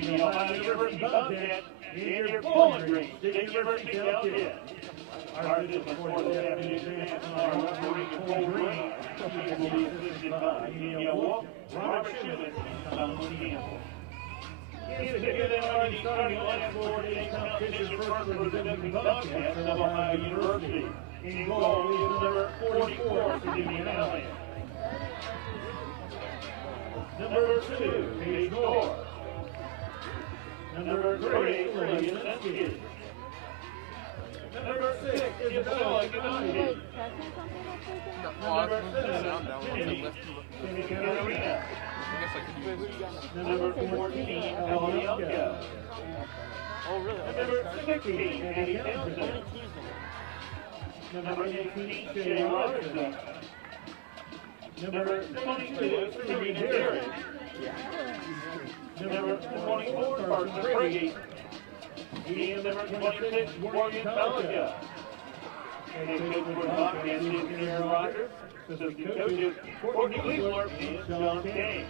The Ohio Bobcats in your Bowling Green State University Bobcats. Our business for this afternoon our referee Cole Green will be assisted by Neil Wolf, Robert Schmidt, and Tom Campbell. It's good and already starting the last 4 days competition first representing the Bobcats of Ohio University. In goal is number 44, Virginia Allen. Number 2, Paige Gore. Number 3, William Esky. Number 6, Isabella Gennady. Number 7, Timmy Carolina. Number 14, Elliot. Number 16, Eddie Anderson. Number 18, Shay Robertson. Number 22, Stevie Derrick. Number 24, Carson Brady. And number 26, Morgan Pelica. And coach for the Bobcats is Aaron Rogers. Assistant coaches, Courtney Wheeler and John Kane.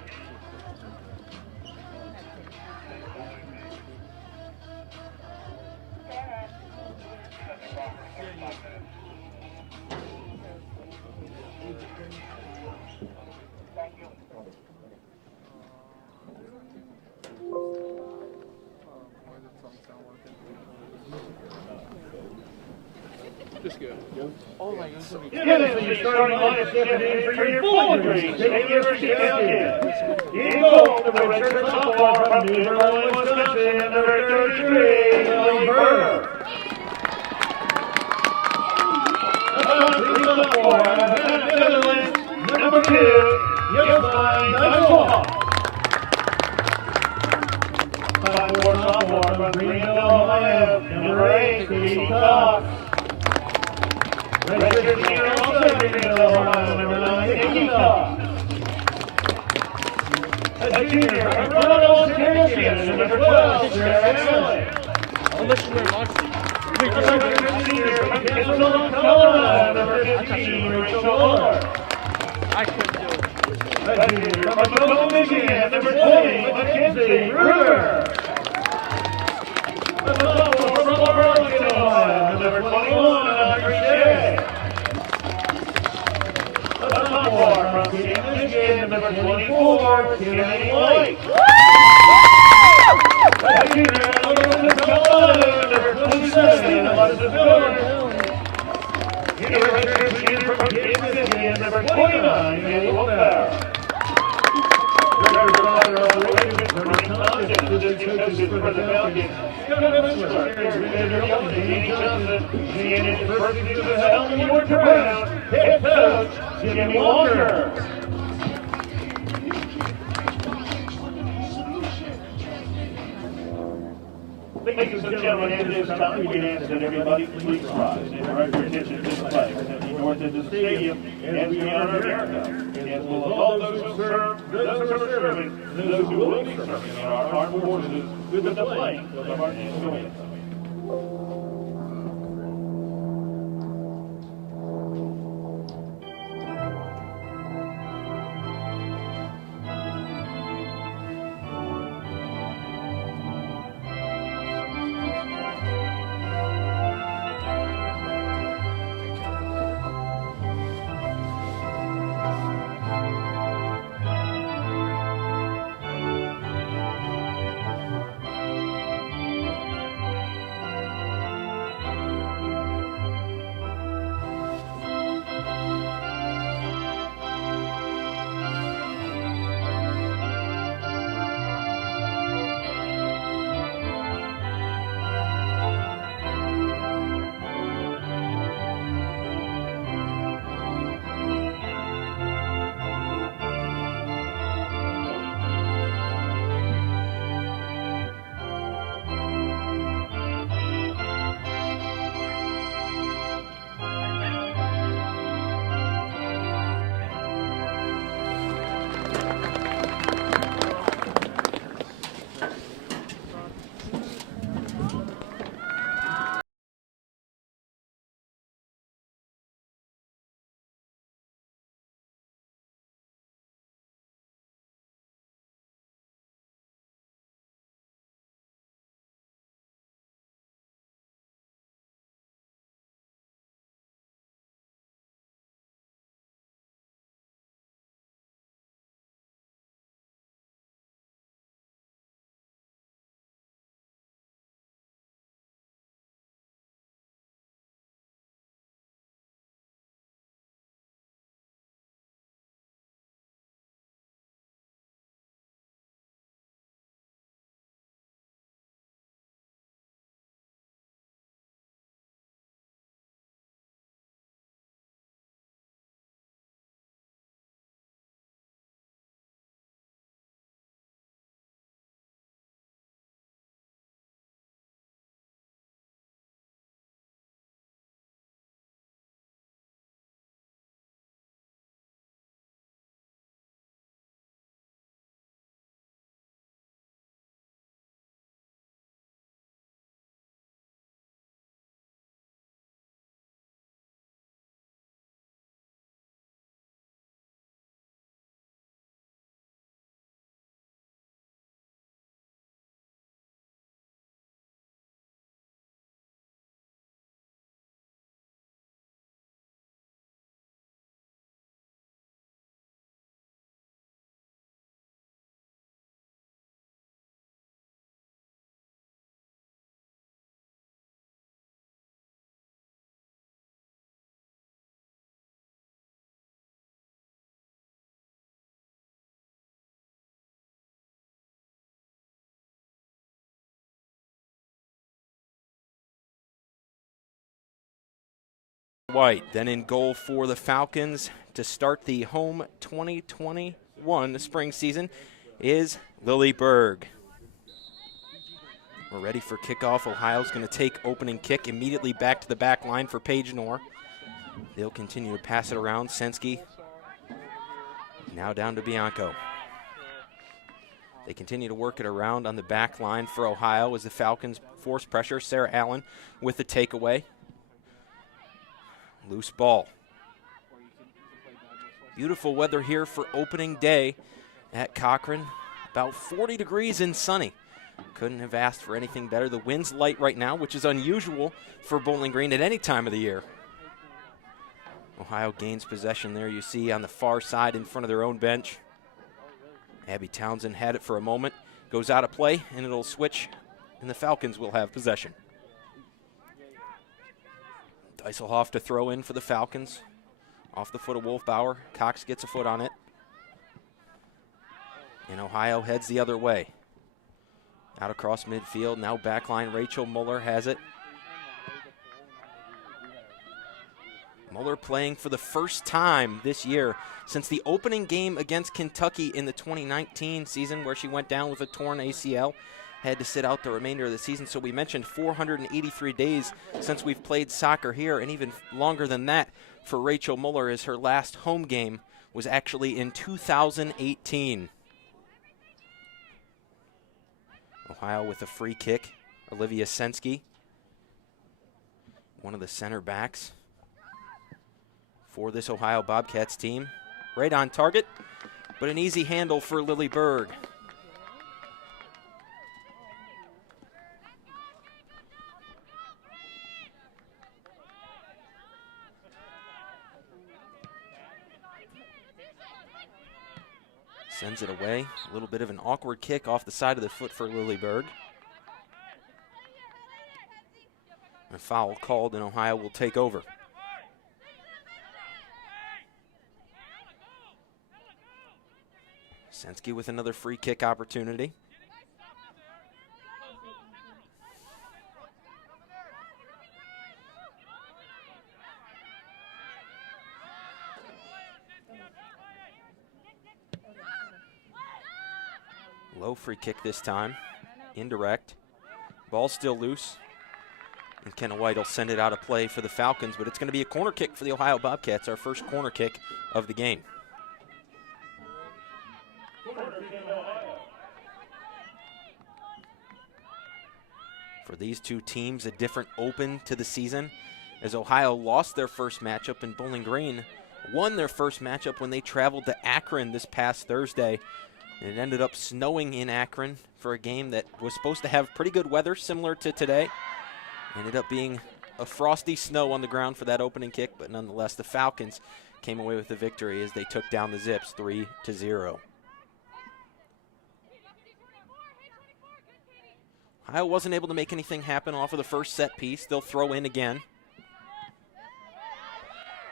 Just go. Oh my goodness. This is your starting lineup for your Bowling Green State University Bobcats. In goal, the redshirt sophomore from New Berlin, Wisconsin, number 33, Lily Burr. The sophomore out of the Netherlands, number 2, Jostein Dijsselhoff. 5'4" sophomore from Greenville, Ohio, number 8, Katie Cox. Redshirt senior also Greenville, Ohio, number 9, Nikki Cox. A junior from Roanoke, Michigan, number 12, Sarah Allen. Unless you wear boxing. A senior from Kinston, Colorado, number 15, Rachel Muller. I couldn't do it. A junior from Macomb, Michigan, number 20, Mackenzie Ruger. A sophomore from Burlington, Ohio, number 21, Audrey Shea. A sophomore from Kansas, Michigan, number 24, Kennedy White. A junior from Colorado, number 27, Alexis Miller. University from Kansas, Michigan, number 29, Manny Wolfbauer. Assistant coaches for the Falcons, Scott Missler, Danny Johnson, and his first to the helm, George Brown, head coach, Jimmy Walker. Ladies and gentlemen, at this time, we ask that everybody please rise and direct your attention to the flag at the north end of the stadium as we honor America, and will involve those who serve, those who are serving, and those who will be serving in our armed forces with the flag of our nation. White. Then in goal for the Falcons to start the home 2021 spring season is Lily Berg. We're ready for kickoff. Ohio's going to take opening kick immediately back to the back line for Paige Knorr. They'll continue to pass it around. Sensky now down to Bianco. They continue to work it around on the back line for Ohio as the Falcons force pressure. Sarah Allen with the takeaway. Loose ball. Beautiful weather here for opening day at Cochrane. About 40 degrees and sunny. Couldn't have asked for anything better. The wind's light right now, which is unusual for Bowling Green at any time of the year. Ohio gains possession there, you see on the far side in front of their own bench. Abby Townsend had it for a moment, goes out of play, and it'll switch, and the Falcons will have possession. Deiselhoff to throw in for the Falcons. Off the foot of Wolfbauer. Cox gets a foot on it. And Ohio heads the other way. Out across midfield, now backline, Rachel Muller has it. Muller playing for the first time this year since the opening game against Kentucky in the 2019 season where she went down with a torn ACL. Had to sit out the remainder of the season. So we mentioned 483 days since we've played soccer here, and even longer than that for Rachel Muller, as her last home game was actually in 2018. Ohio with a free kick. Olivia Sensky, one of the center backs for this Ohio Bobcats team. Right on target, but an easy handle for Lily Berg. Sends it away. A little bit of an awkward kick off the side of the foot for Lily Berg. A foul called, and Ohio will take over. Sensky with another free kick opportunity. Low free kick this time. Indirect. Ball still loose. And Kenna White will send it out of play for the Falcons, but it's going to be a corner kick for the Ohio Bobcats, our first corner kick of the game. For these two teams, a different open to the season, as Ohio lost their first matchup and Bowling Green won their first matchup when they traveled to Akron this past Thursday. And it ended up snowing in Akron for a game that was supposed to have pretty good weather, similar to today. Ended up being a frosty snow on the ground for that opening kick, but nonetheless, the Falcons came away with the victory as they took down the Zips 3-0. Ohio wasn't able to make anything happen off of the first set piece. They'll throw in again.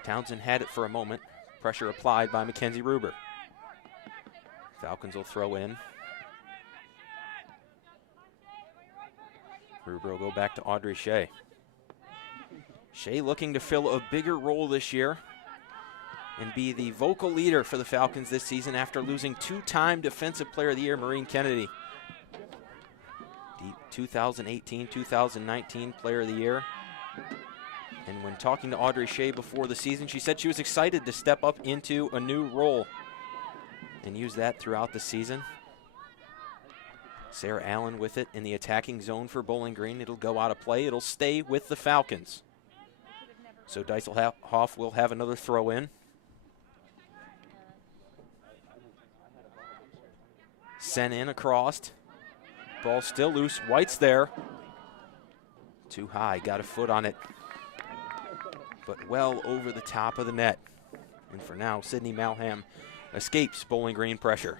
Townsend had it for a moment. Pressure applied by Mackenzie Ruber. Falcons will throw in. Ruber will go back to Audrey Shea. Shea looking to fill a bigger role this year and be the vocal leader for the Falcons this season after losing two-time Defensive Player of the Year, Maureen Kennedy. The 2018-2019 Player of the Year. And when talking to Audrey Shea before the season, she said she was excited to step up into a new role and use that throughout the season. Sarah Allen with it in the attacking zone for Bowling Green. It'll go out of play. It'll stay with the Falcons. So Deiselhoff will have another throw in. Sent in across. Ball still loose. White's there. Too high. Got a foot on it. But well over the top of the net. And for now, Sydney Malham escapes Bowling Green pressure.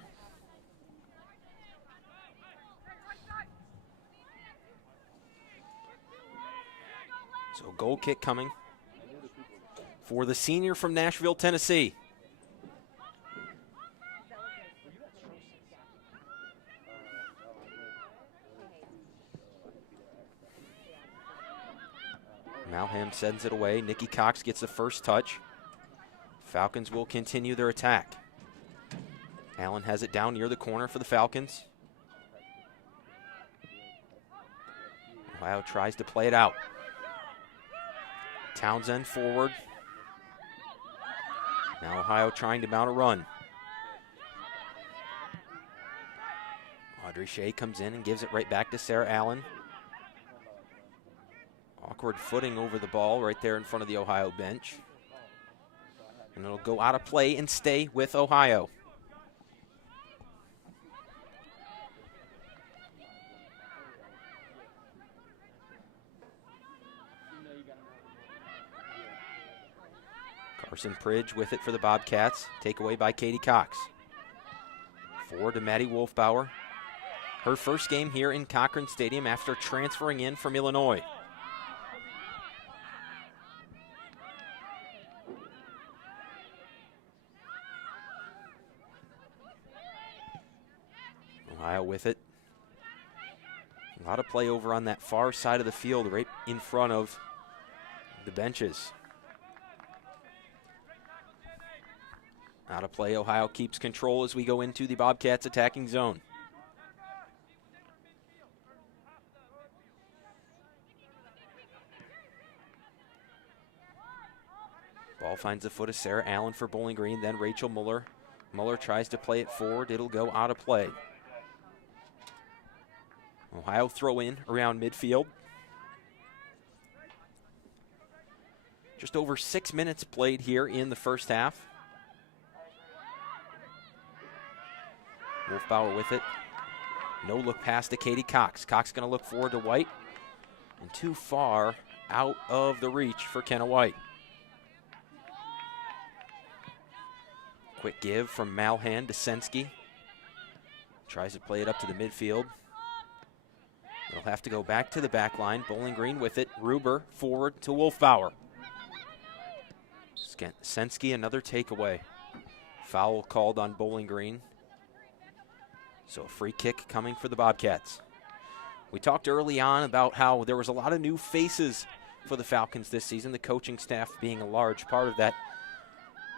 So goal kick coming for the senior from Nashville, Tennessee. Malham sends it away. Nikki Cox gets the first touch. Falcons will continue their attack. Allen has it down near the corner for the Falcons. Ohio tries to play it out. Townsend forward. Now Ohio trying to mount a run. Audrey Shea comes in and gives it right back to Sarah Allen. Awkward footing over the ball right there in front of the Ohio bench. And it'll go out of play and stay with Ohio. Carson Pridge with it for the Bobcats. Takeaway by Katie Cox. Forward to Maddie Wolfbauer. Her first game here in Cochrane Stadium after transferring in from Illinois. Ohio with it. A lot of play over on that far side of the field, right in front of the benches. Out of play, Ohio keeps control as we go into the Bobcats attacking zone. Ball finds the foot of Sarah Allen for Bowling Green, then Rachel Muller. Muller tries to play it forward. It'll go out of play. Ohio throw in around midfield. Just over 6 minutes played here in the first half. Wolfbauer with it. No look pass to Katie Cox. Cox going to look forward to White. And too far out of the reach for Kenna White. Quick give from Malhan to Sensky. Tries to play it up to the midfield. They'll have to go back to the back line. Bowling Green with it. Ruber forward to Wolfbauer. Sensky another takeaway. Foul called on Bowling Green. So a free kick coming for the Bobcats. We talked early on about how there was a lot of new faces for the Falcons this season, the coaching staff being a large part of that.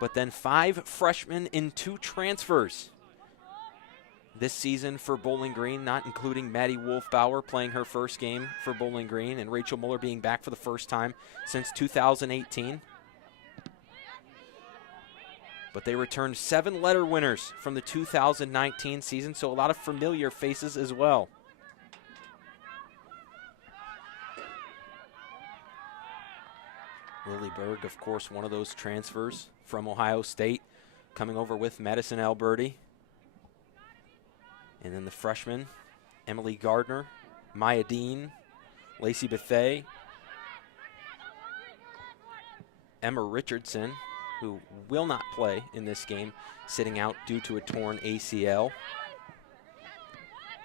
But then 5 freshmen and 2 transfers this season for Bowling Green, not including Maddie Wolfbauer playing her first game for Bowling Green and Rachel Muller being back for the first time since 2018. But they returned 7 letter winners from the 2019 season, so a lot of familiar faces as well. Lily Berg, of course, one of those transfers from Ohio State, coming over with Madison Alberti. And then the freshmen, Emily Gardner, Maya Dean, Lacey Bethay, Emma Richardson, who will not play in this game, sitting out due to a torn ACL.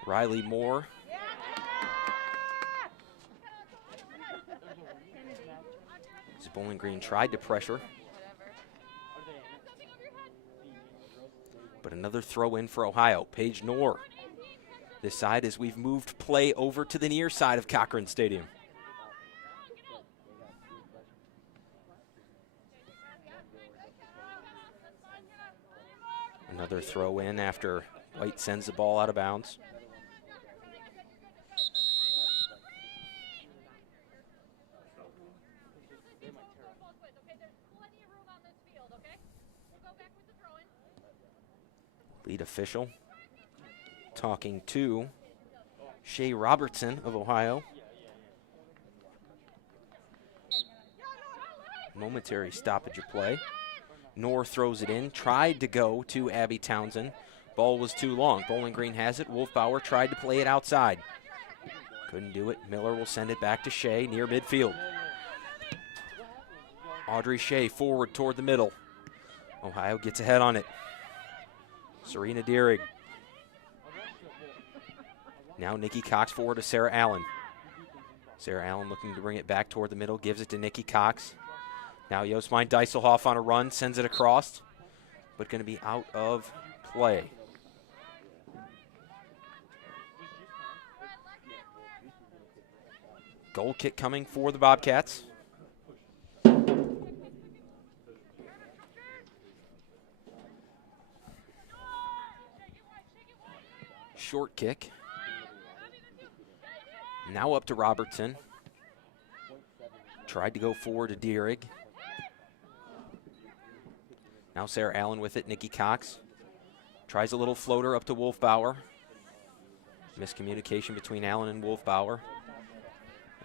Riley Moore. As Bowling Green tried to pressure. But another throw in for Ohio. Paige Knorr. This side as we've moved play over to the near side of Cochrane Stadium. Another throw in after White sends the ball out of bounds. Lead official talking to Shea Robertson of Ohio. Momentary stoppage of play. Knorr throws it in, tried to go to Abby Townsend. Ball was too long. Bowling Green has it. Wolfbauer tried to play it outside. Couldn't do it. Miller will send it back to Shea near midfield. Audrey Shea forward toward the middle. Ohio gets ahead on it. Serena Deering. Now Nikki Cox forward to Sarah Allen. Sarah Allen looking to bring it back toward the middle, gives it to Nikki Cox. Now Josmine Dieselhoff on a run, sends it across, but going to be out of play. Goal kick coming for the Bobcats. short kick. Now up to Robertson. Tried to go forward to Dierig. Now Sarah Allen with it. Nikki Cox tries a little floater up to Wolfbauer. Miscommunication between Allen and Wolfbauer.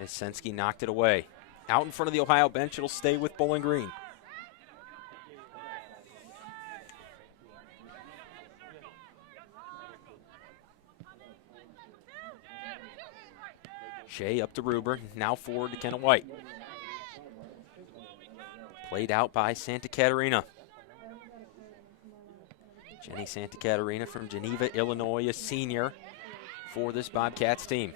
As Sensky knocked it away. Out in front of the Ohio bench, it'll stay with Bowling Green. Shea up to Ruber, now forward to Kenna White. Played out by Santa Catarina. Jenny Santa Catarina from Geneva, Illinois, a senior for this Bobcats team.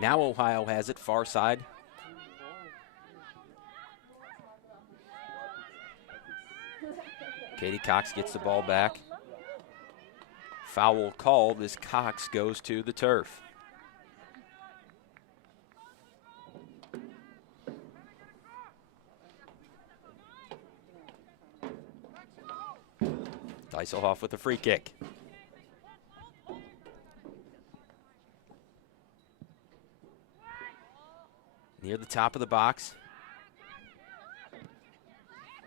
Now Ohio has it, far side. Katie Cox gets the ball back. Foul called as Cox goes to the turf. Deiselhoff with a free kick. Near the top of the box.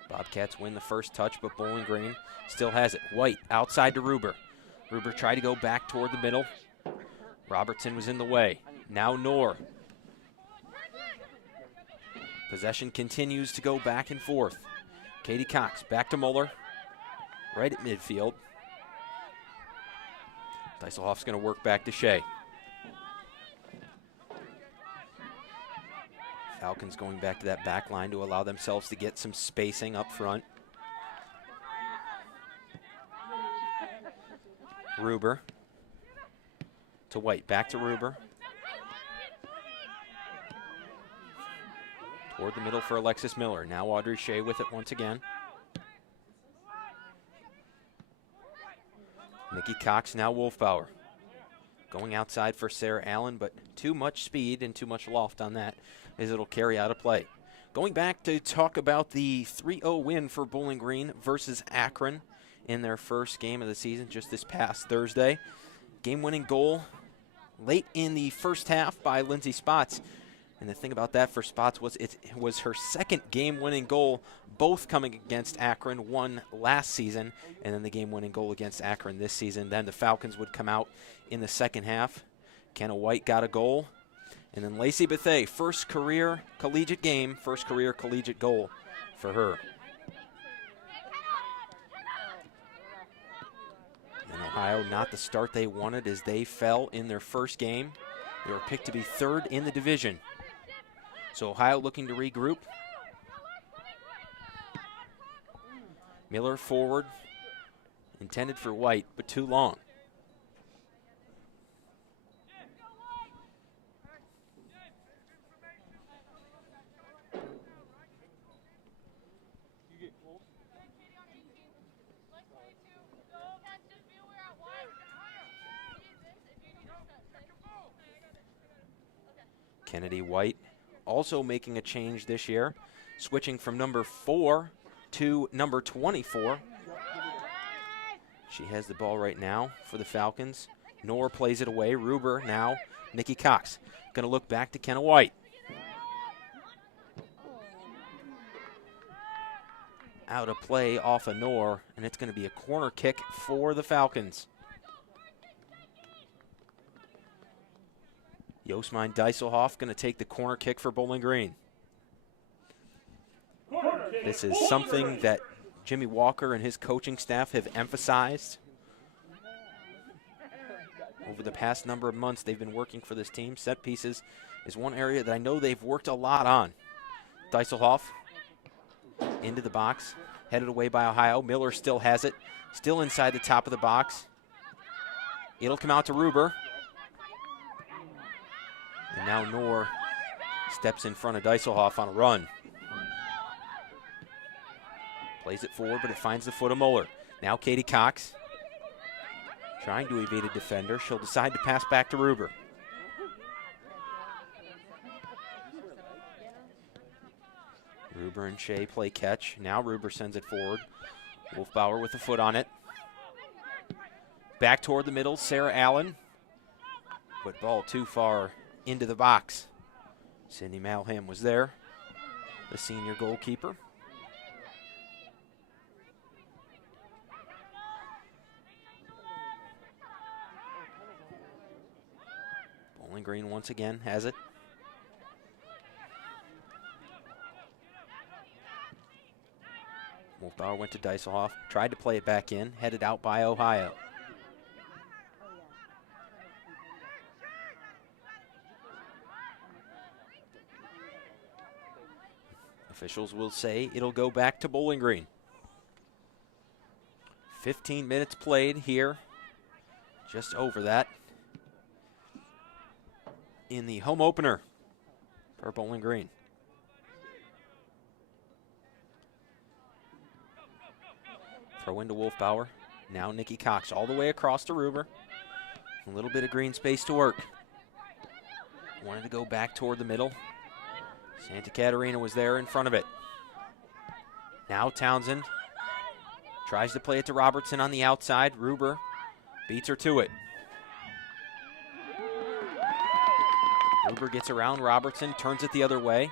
Bobcats win the first touch, but Bowling Green still has it. White outside to Ruber. Ruber tried to go back toward the middle. Robertson was in the way. Now Knorr. Possession continues to go back and forth. Katie Cox back to Muller. Right at midfield. Deiselhoff's going to work back to Shea. Falcons going back to that back line to allow themselves to get some spacing up front. Ruber to White, back to Ruber. Toward the middle for Alexis Miller. Now Audrey Shea with it once again. Nikki Cox, now Wolfbauer. Going outside for Sarah Allen, but too much speed and too much loft on that as it'll carry out a play. Going back to talk about the 3-0 win for Bowling Green versus Akron in their first game of the season just this past Thursday. Game-winning goal late in the first half by Lindsay Spots. And the thing about that for Spots was it was her second game-winning goal, both coming against Akron, one last season, and then the game-winning goal against Akron this season. Then the Falcons would come out in the second half. Kenna White got a goal. And then Lacey Bethea, first career collegiate game, first career collegiate goal for her. And Ohio, not the start they wanted as they fell in their first game. They were picked to be third in the division. So Ohio looking to regroup. Miller forward, intended for White, but too long. Kennedy White also making a change this year, switching from number 4 to number 24. She has the ball right now for the Falcons. Knorr plays it away. Ruber now. Nikki Cox going to look back to Kenna White. Out of play off of Knorr, and it's going to be a corner kick for the Falcons. Josmine Deiselhoff going to take the corner kick for Bowling Green. This is something that Jimmy Walker and his coaching staff have emphasized. Over the past number of months, they've been working for this team. Set pieces is one area that I know they've worked a lot on. Deiselhoff into the box, headed away by Ohio. Miller still has it, still inside the top of the box. It'll come out to Ruber. And now Knorr steps in front of Deiselhoff on a run. Plays it forward, but it finds the foot of Muller. Now Katie Cox trying to evade a defender. She'll decide to pass back to Ruber. Ruber and Shea play catch. Now Ruber sends it forward. Wolfbauer with the foot on it. Back toward the middle, Sarah Allen. But ball too far into the box. Sydney Malham was there, the senior goalkeeper. Bowling Green once again has it. Wolfbauer went to Deiselhoff, tried to play it back in, headed out by Ohio. Officials will say it'll go back to Bowling Green. 15 minutes played here, just over that, in the home opener for Bowling Green. Throw into Wolfbauer. Now Nikki Cox all the way across to Ruber. A little bit of green space to work. Wanted to go back toward the middle. Santa Catarina was there in front of it. Now Townsend tries to play it to Robertson on the outside. Ruber beats her to it. Ruber gets around Robertson, turns it the other way.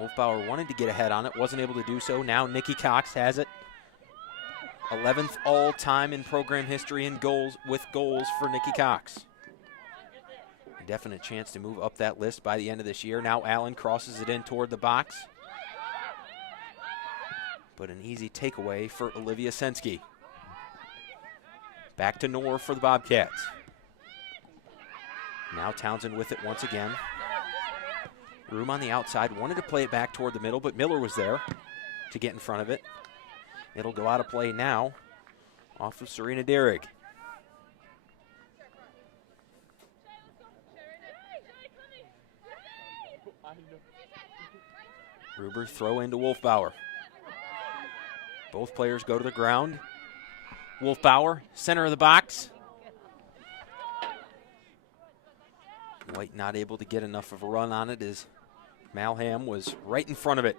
Wolfbauer wanted to get ahead on it, wasn't able to do so. Now Nikki Cox has it. 11th all-time in program history in goals for Nikki Cox. A definite chance to move up that list by the end of this year. Now Allen crosses it in toward the box. But an easy takeaway for Olivia Sensky. Back to Knorr for the Bobcats. Now Townsend with it once again. Room on the outside, wanted to play it back toward the middle, but Miller was there to get in front of it. It'll go out of play now off of Serena Derrig. Ruber throw into Wolfbauer. Both players go to the ground. Wolfbauer, center of the box. White not able to get enough of a run on it as Malham was right in front of it.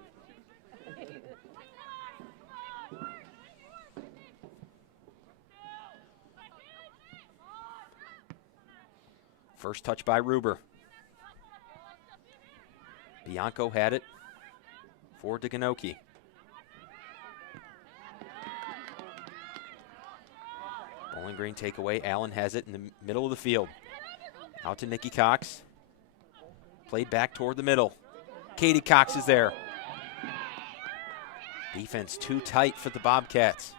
First touch by Ruber. Bianco had it for Deganoki. Bowling Green takeaway. Allen has it in the middle of the field. Out to Nikki Cox. Played back toward the middle. Katie Cox is there. Defense too tight for the Bobcats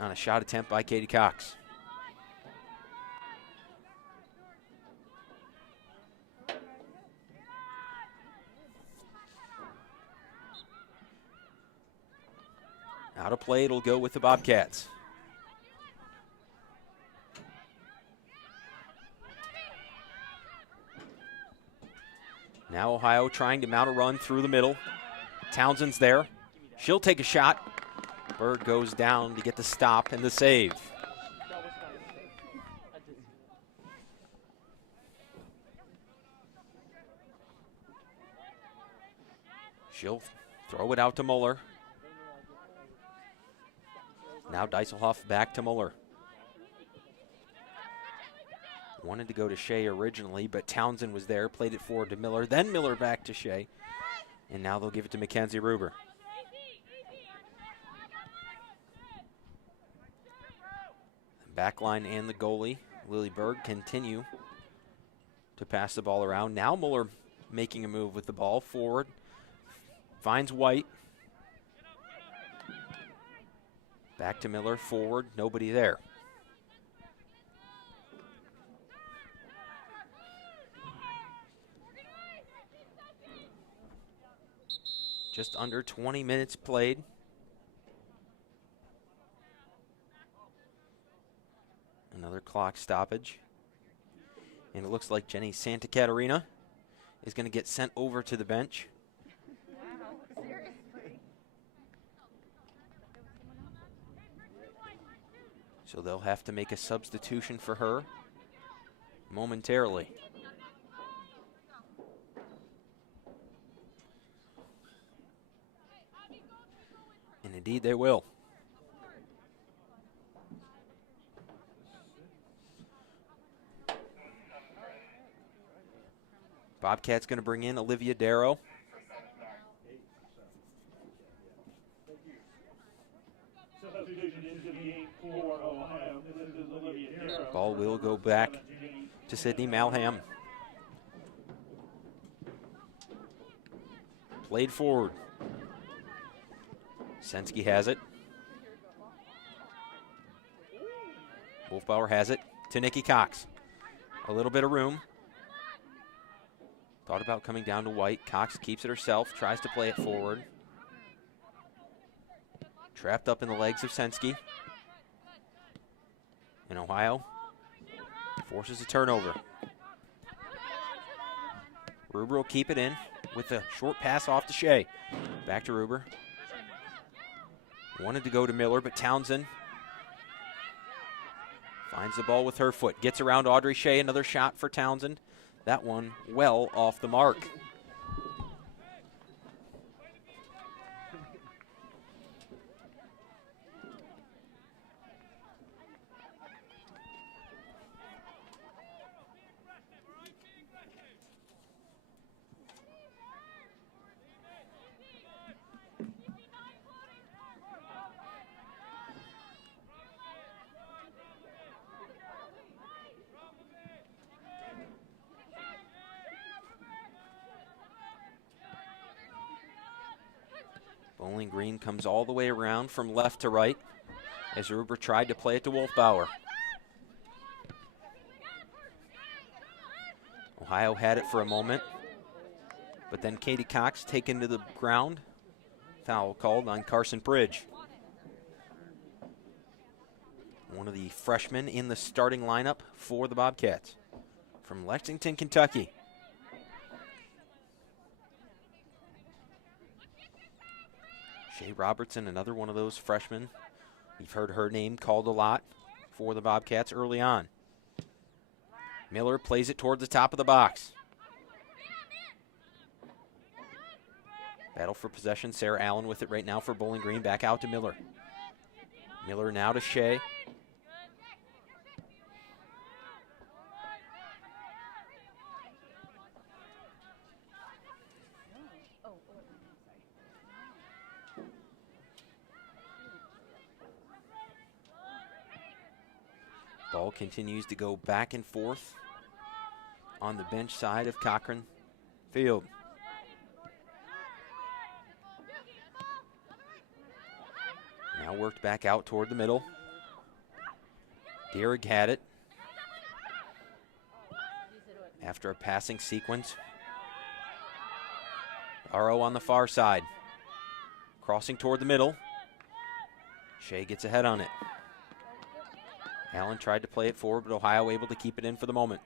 on a shot attempt by Katie Cox. Out of play, it'll go with the Bobcats. Now Ohio trying to mount a run through the middle. Townsend's there. She'll take a shot. Bird goes down to get the stop and the save. She'll throw it out to Muller. Now Deiselhoff back to Muller. Wanted to go to Shea originally, but Townsend was there, played it forward to Miller, then Miller back to Shea. And now they'll give it to Mackenzie Ruber. Backline and the goalie, Lily Berg, continue to pass the ball around. Now Muller making a move with the ball forward. Finds White. Back to Miller, forward, nobody there. Just under 20 minutes played. Another clock stoppage. And it looks like Jenny Santa Catarina is going to get sent over to the bench. So they'll have to make a substitution for her momentarily. And indeed they will. Bobcats going to bring in Olivia Darrow. Substitution into the game for Ohio. This is Olivia Darrow. Ball will go back to Sydney Malham. Played forward. Sensky has it. Wolfbauer has it to Nikki Cox. A little bit of room. Thought about coming down to White. Cox keeps it herself, tries to play it forward. Trapped up in the legs of Sensky. And Ohio forces a turnover. Ruber will keep it in with a short pass off to Shea. Back to Ruber. Wanted to go to Miller, but Townsend finds the ball with her foot. Gets around Audrey Shea. Another shot for Townsend. That one well off the mark. Bowling Green comes all the way around from left to right as Ruber tried to play it to Wolfbauer. Ohio had it for a moment, but then Katie Cox taken to the ground. Foul called on Carson Bridge. One of the freshmen in the starting lineup for the Bobcats from Lexington, Kentucky. Shea Robertson, another one of those freshmen. We've heard her name called a lot for the Bobcats early on. Miller plays it towards the top of the box. Battle for possession. Sarah Allen with it right now for Bowling Green. Back out to Miller. Miller now to Shea. Ball continues to go back and forth on the bench side of Cochrane Field. Now worked back out toward the middle. Dierig had it after a passing sequence. Aro on the far side. Crossing toward the middle. Shea gets ahead on it. Allen tried to play it forward, but Ohio able to keep it in for the moment.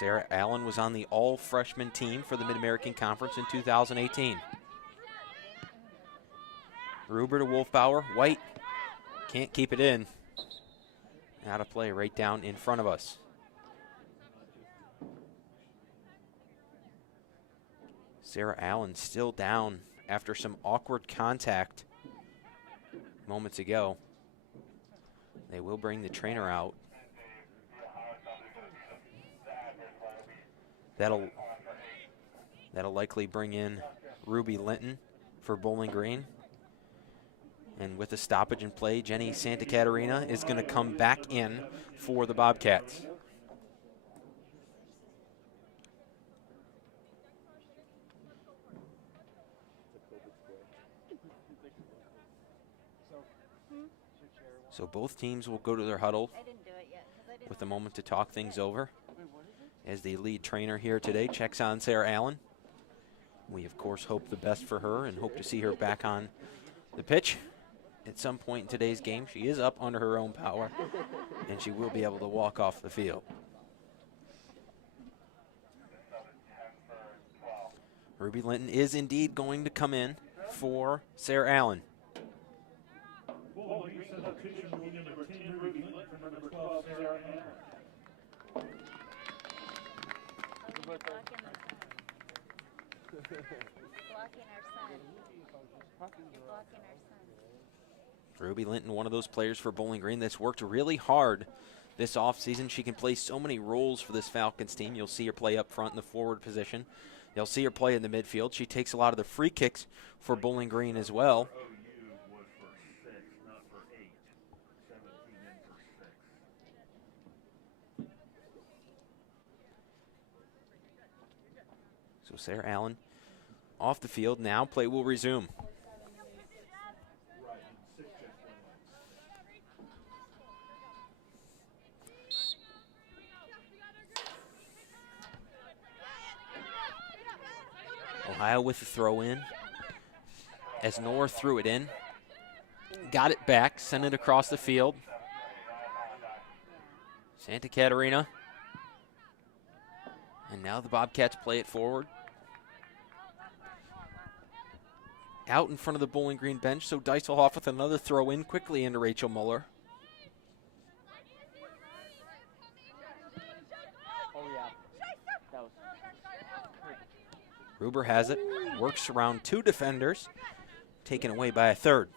Sarah Allen was on the all-freshman team for the Mid-American Conference in 2018. Ruber to Wolfbauer. White can't keep it in. Out of play right down in front of us. Sarah Allen still down after some awkward contact moments ago. They will bring the trainer out. That'll likely bring in Ruby Linton for Bowling Green. And with a stoppage in play, Jenny Santa Catarina is going to come back in for the Bobcats. So both teams will go to their huddle with a moment to talk things over as the lead trainer here today checks on Sarah Allen. We, of course, hope the best for her and hope to see her back on the pitch at some point in today's game. She is up under her own power, and she will be able to walk off the field. Ruby Linton is indeed going to come in for Sarah Allen. Number 10, Ruby Linton, from number 12, Sarah Allen. Ruby Linton, one of those players for Bowling Green that's worked really hard this offseason. She can play so many roles for this Falcons team. You'll see her play up front in the forward position. You'll see her play in the midfield. She takes a lot of the free kicks for Bowling Green as well. So Sarah Allen off the field. Now play will resume. Ohio with the throw in. As Noor threw it in. Got it back, sent it across the field. Santa Catarina. And now the Bobcats play it forward. Out in front of the Bowling Green bench, so Deiselhoff with another throw in quickly into Rachel Muller. Ruber has it, works around two defenders, taken away by a third.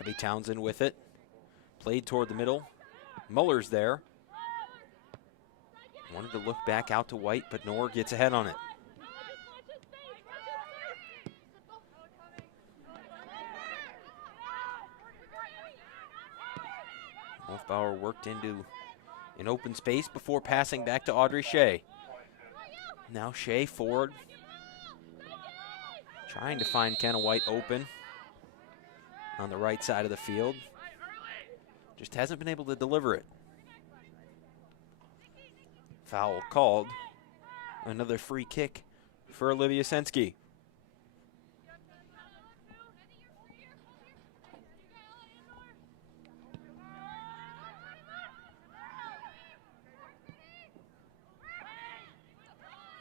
Abby Townsend with it, played toward the middle. Muller's there. Wanted to look back out to White, but Noor gets ahead on it. Wolfbauer worked into an open space before passing back to Audrey Shea. Now Shea forward, trying to find Kenna White open on the right side of the field. Just hasn't been able to deliver it. Foul called. Another free kick for Olivia Sensky.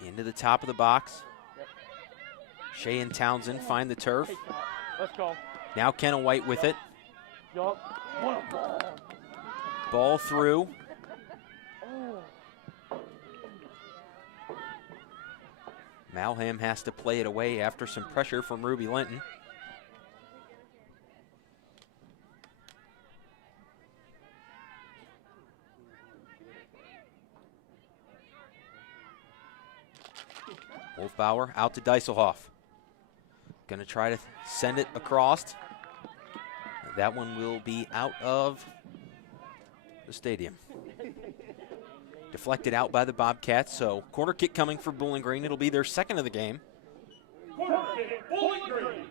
Into the top of the box. Shea and Townsend find the turf. Let's go. Now Kenna White with it. Ball through. Malham has to play it away after some pressure from Ruby Linton. Wolfbauer out to Deiselhoff. Going to try to send it across. That one will be out of the stadium. Deflected out by the Bobcats, so corner kick coming for Bowling Green. It'll be their second of the game. Corner kick, Bowling Green.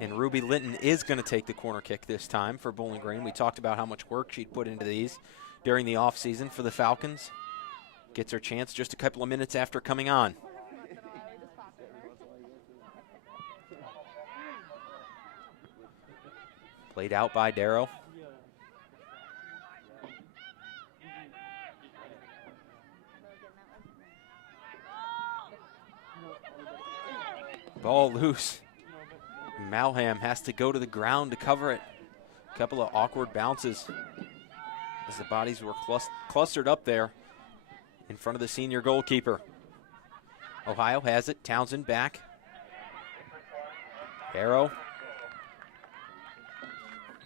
And Ruby Linton is going to take the corner kick this time for Bowling Green. We talked about how much work she'd put into these during the offseason for the Falcons. Gets her chance just a couple of minutes after coming on. Played out by Darrow. Ball loose. Malham has to go to the ground to cover it. A couple of awkward bounces as the bodies were clustered up there in front of the senior goalkeeper. Ohio has it. Townsend back. Darrow.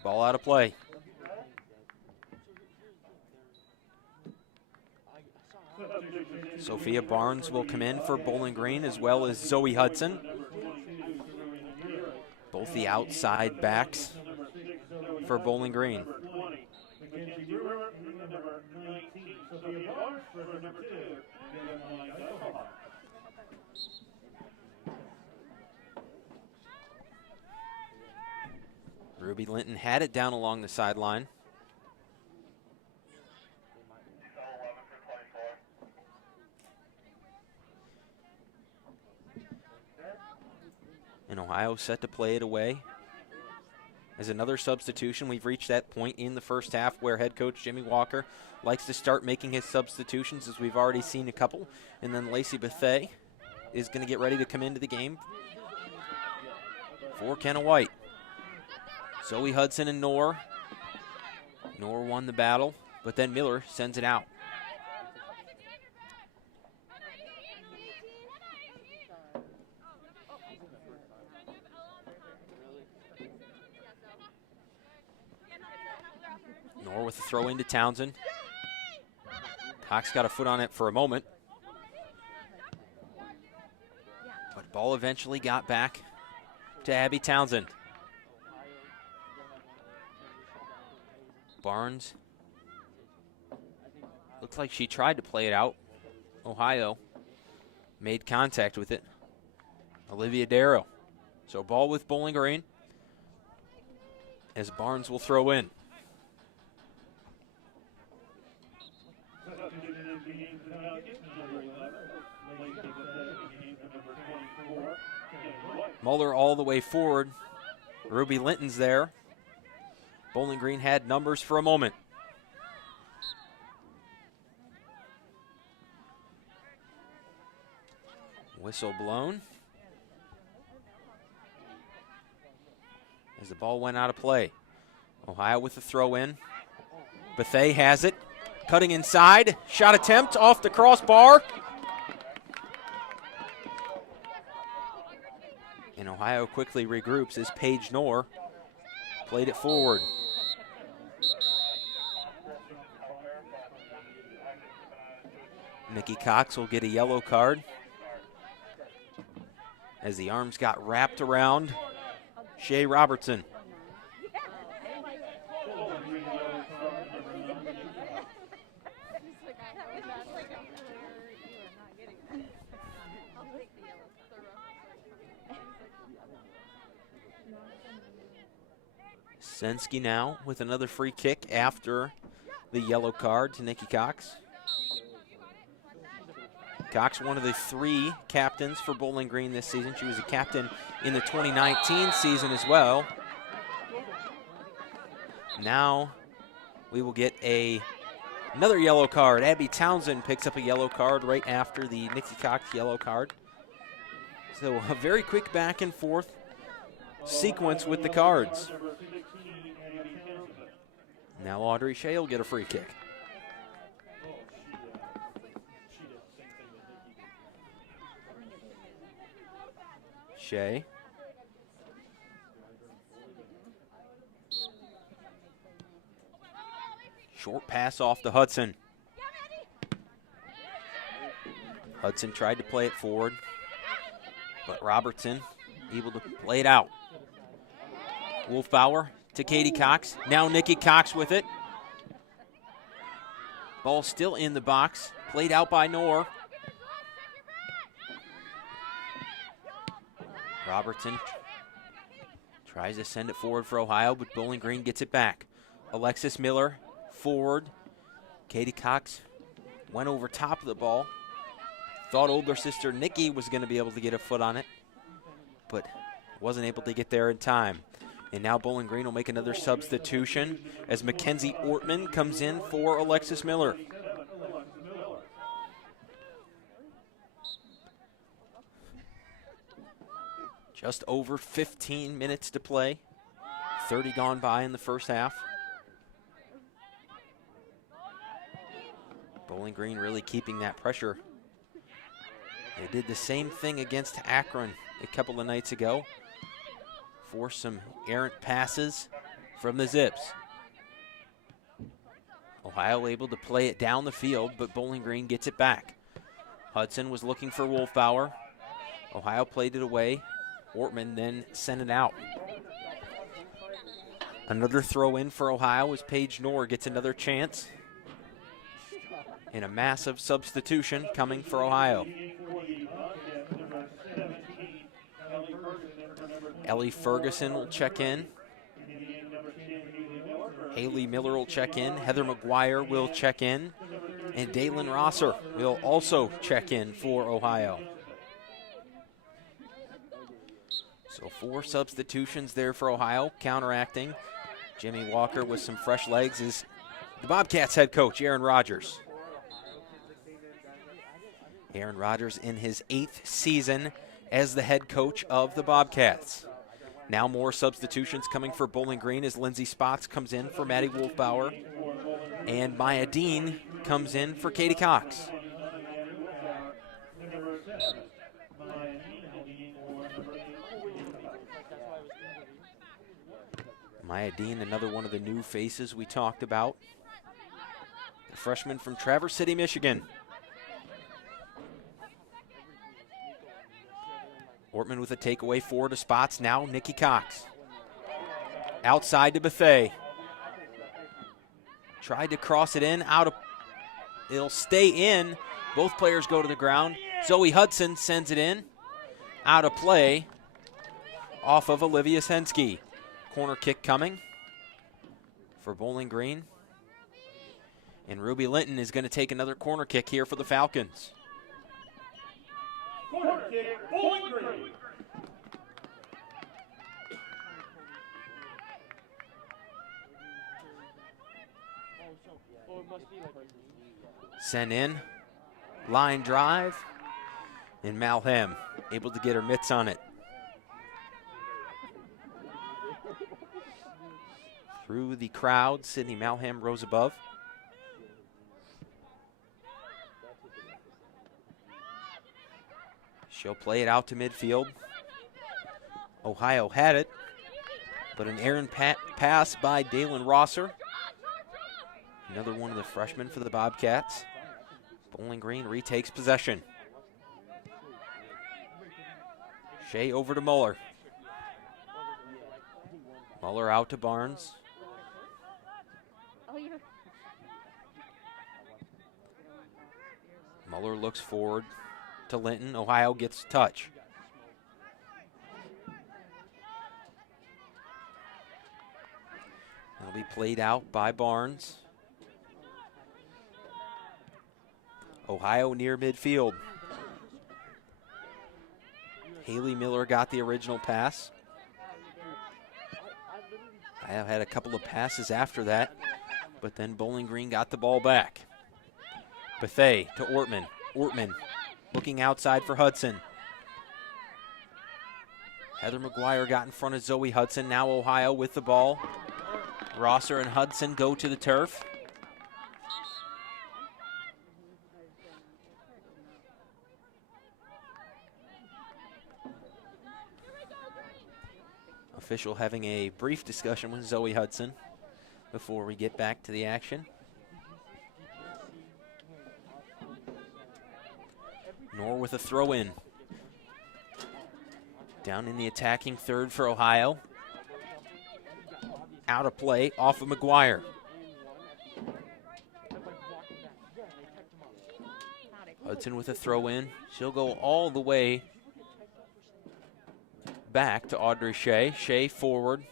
Ball out of play. Sophia Barnes will come in for Bowling Green, as well as Zoe Hudson. Both the outside backs for Bowling Green. Ruby Linton had it down along the sideline. And Ohio set to play it away. As another substitution, we've reached that point in the first half where head coach Jimmy Walker likes to start making his substitutions, as we've already seen a couple. And then Lacey Bethay is going to get ready to come into the game for Kenna White. Zoe Hudson and Noor. Noor won the battle, but then Miller sends it out. Nor with the throw into Townsend. Cox got a foot on it for a moment. But ball eventually got back to Abby Townsend. Barnes. Looks like she tried to play it out. Ohio made contact with it. Olivia Darrow. So ball with Bowling Green as Barnes will throw in. Muller all the way forward. Ruby Linton's there. Bowling Green had numbers for a moment. Whistle blown as the ball went out of play. Ohio with the throw in. Bethea has it. Cutting inside. Shot attempt off the crossbar. And Ohio quickly regroups as Paige Knorr played it forward. Nikki Cox will get a yellow card as the arms got wrapped around Shea Robertson. Sensky now with another free kick after the yellow card to Nikki Cox. Cox, one of the 3 captains for Bowling Green this season. She was a captain in the 2019 season as well. Now we will get another yellow card. Abby Townsend picks up a yellow card right after the Nikki Cox yellow card. So a very quick back and forth sequence with the cards. Now Audrey Shea will get a free kick. Shea. Short pass off to Hudson. Hudson tried to play it forward, but Robertson able to play it out. Wolfbauer to Katie Cox. Now Nikki Cox with it. Ball still in the box. Played out by Knorr. Robertson tries to send it forward for Ohio, but Bowling Green gets it back. Alexis Miller forward. Katie Cox went over top of the ball. Thought older sister Nikki was going to be able to get a foot on it, but wasn't able to get there in time. And now Bowling Green will make another substitution as Mackenzie Ortman comes in for Alexis Miller. Just over 15 minutes to play. 30 gone by in the first half. Bowling Green really keeping that pressure. They did the same thing against Akron a couple of nights ago. Forced some errant passes from the Zips. Ohio able to play it down the field, but Bowling Green gets it back. Hudson was looking for Wolfbauer. Ohio played it away. Ortman then sent it out. Another throw in for Ohio as Paige Knorr gets another chance. And a massive substitution coming for Ohio. Ellie Ferguson will check in. Haley Miller will check in. Heather McGuire will check in. And Dalen Rosser will also check in for Ohio. So 4 substitutions there for Ohio, counteracting. Jimmy Walker with some fresh legs is the Bobcats head coach, Aaron Rodgers. Aaron Rodgers in his 8th season as the head coach of the Bobcats. Now more substitutions coming for Bowling Green as Lindsay Spots comes in for Maddie Wolfbauer. And Maya Dean comes in for Katie Cox. Maya Dean, another one of the new faces we talked about. The freshman from Traverse City, Michigan. Ortman with a takeaway forward to spots now. Nikki Cox. Outside to Bethea. Tried to cross it in. It'll stay in. Both players go to the ground. Zoe Hudson sends it in. Out of play. Off of Olivia Sensky. Corner kick coming for Bowling Green. And Ruby Linton is going to take another corner kick here for the Falcons. Corner kick, Bowling Green. Sent in. Line drive. And Malham able to get her mitts on it. Through the crowd, Sydney Malham rose above. She'll play it out to midfield. Ohio had it, but an errant pass by Dalen Rosser. Another one of the freshmen for the Bobcats. Bowling Green retakes possession. Shea over to Muller. Muller out to Barnes. Muller looks forward to Linton. Ohio gets touch. It'll be played out by Barnes. Ohio near midfield. Haley Miller got the original pass. Ohio had a couple of passes after that, but then Bowling Green got the ball back. Bethea to Ortman. Ortman looking outside for Hudson. Heather McGuire got in front of Zoe Hudson. Now Ohio with the ball. Rosser and Hudson go to the turf. Official having a brief discussion with Zoe Hudson before we get back to the action. Nor with a throw in. Down in the attacking third for Ohio. Out of play, off of McGuire. Hudson with a throw in. She'll go all the way back to Audrey Shea. Shea forward.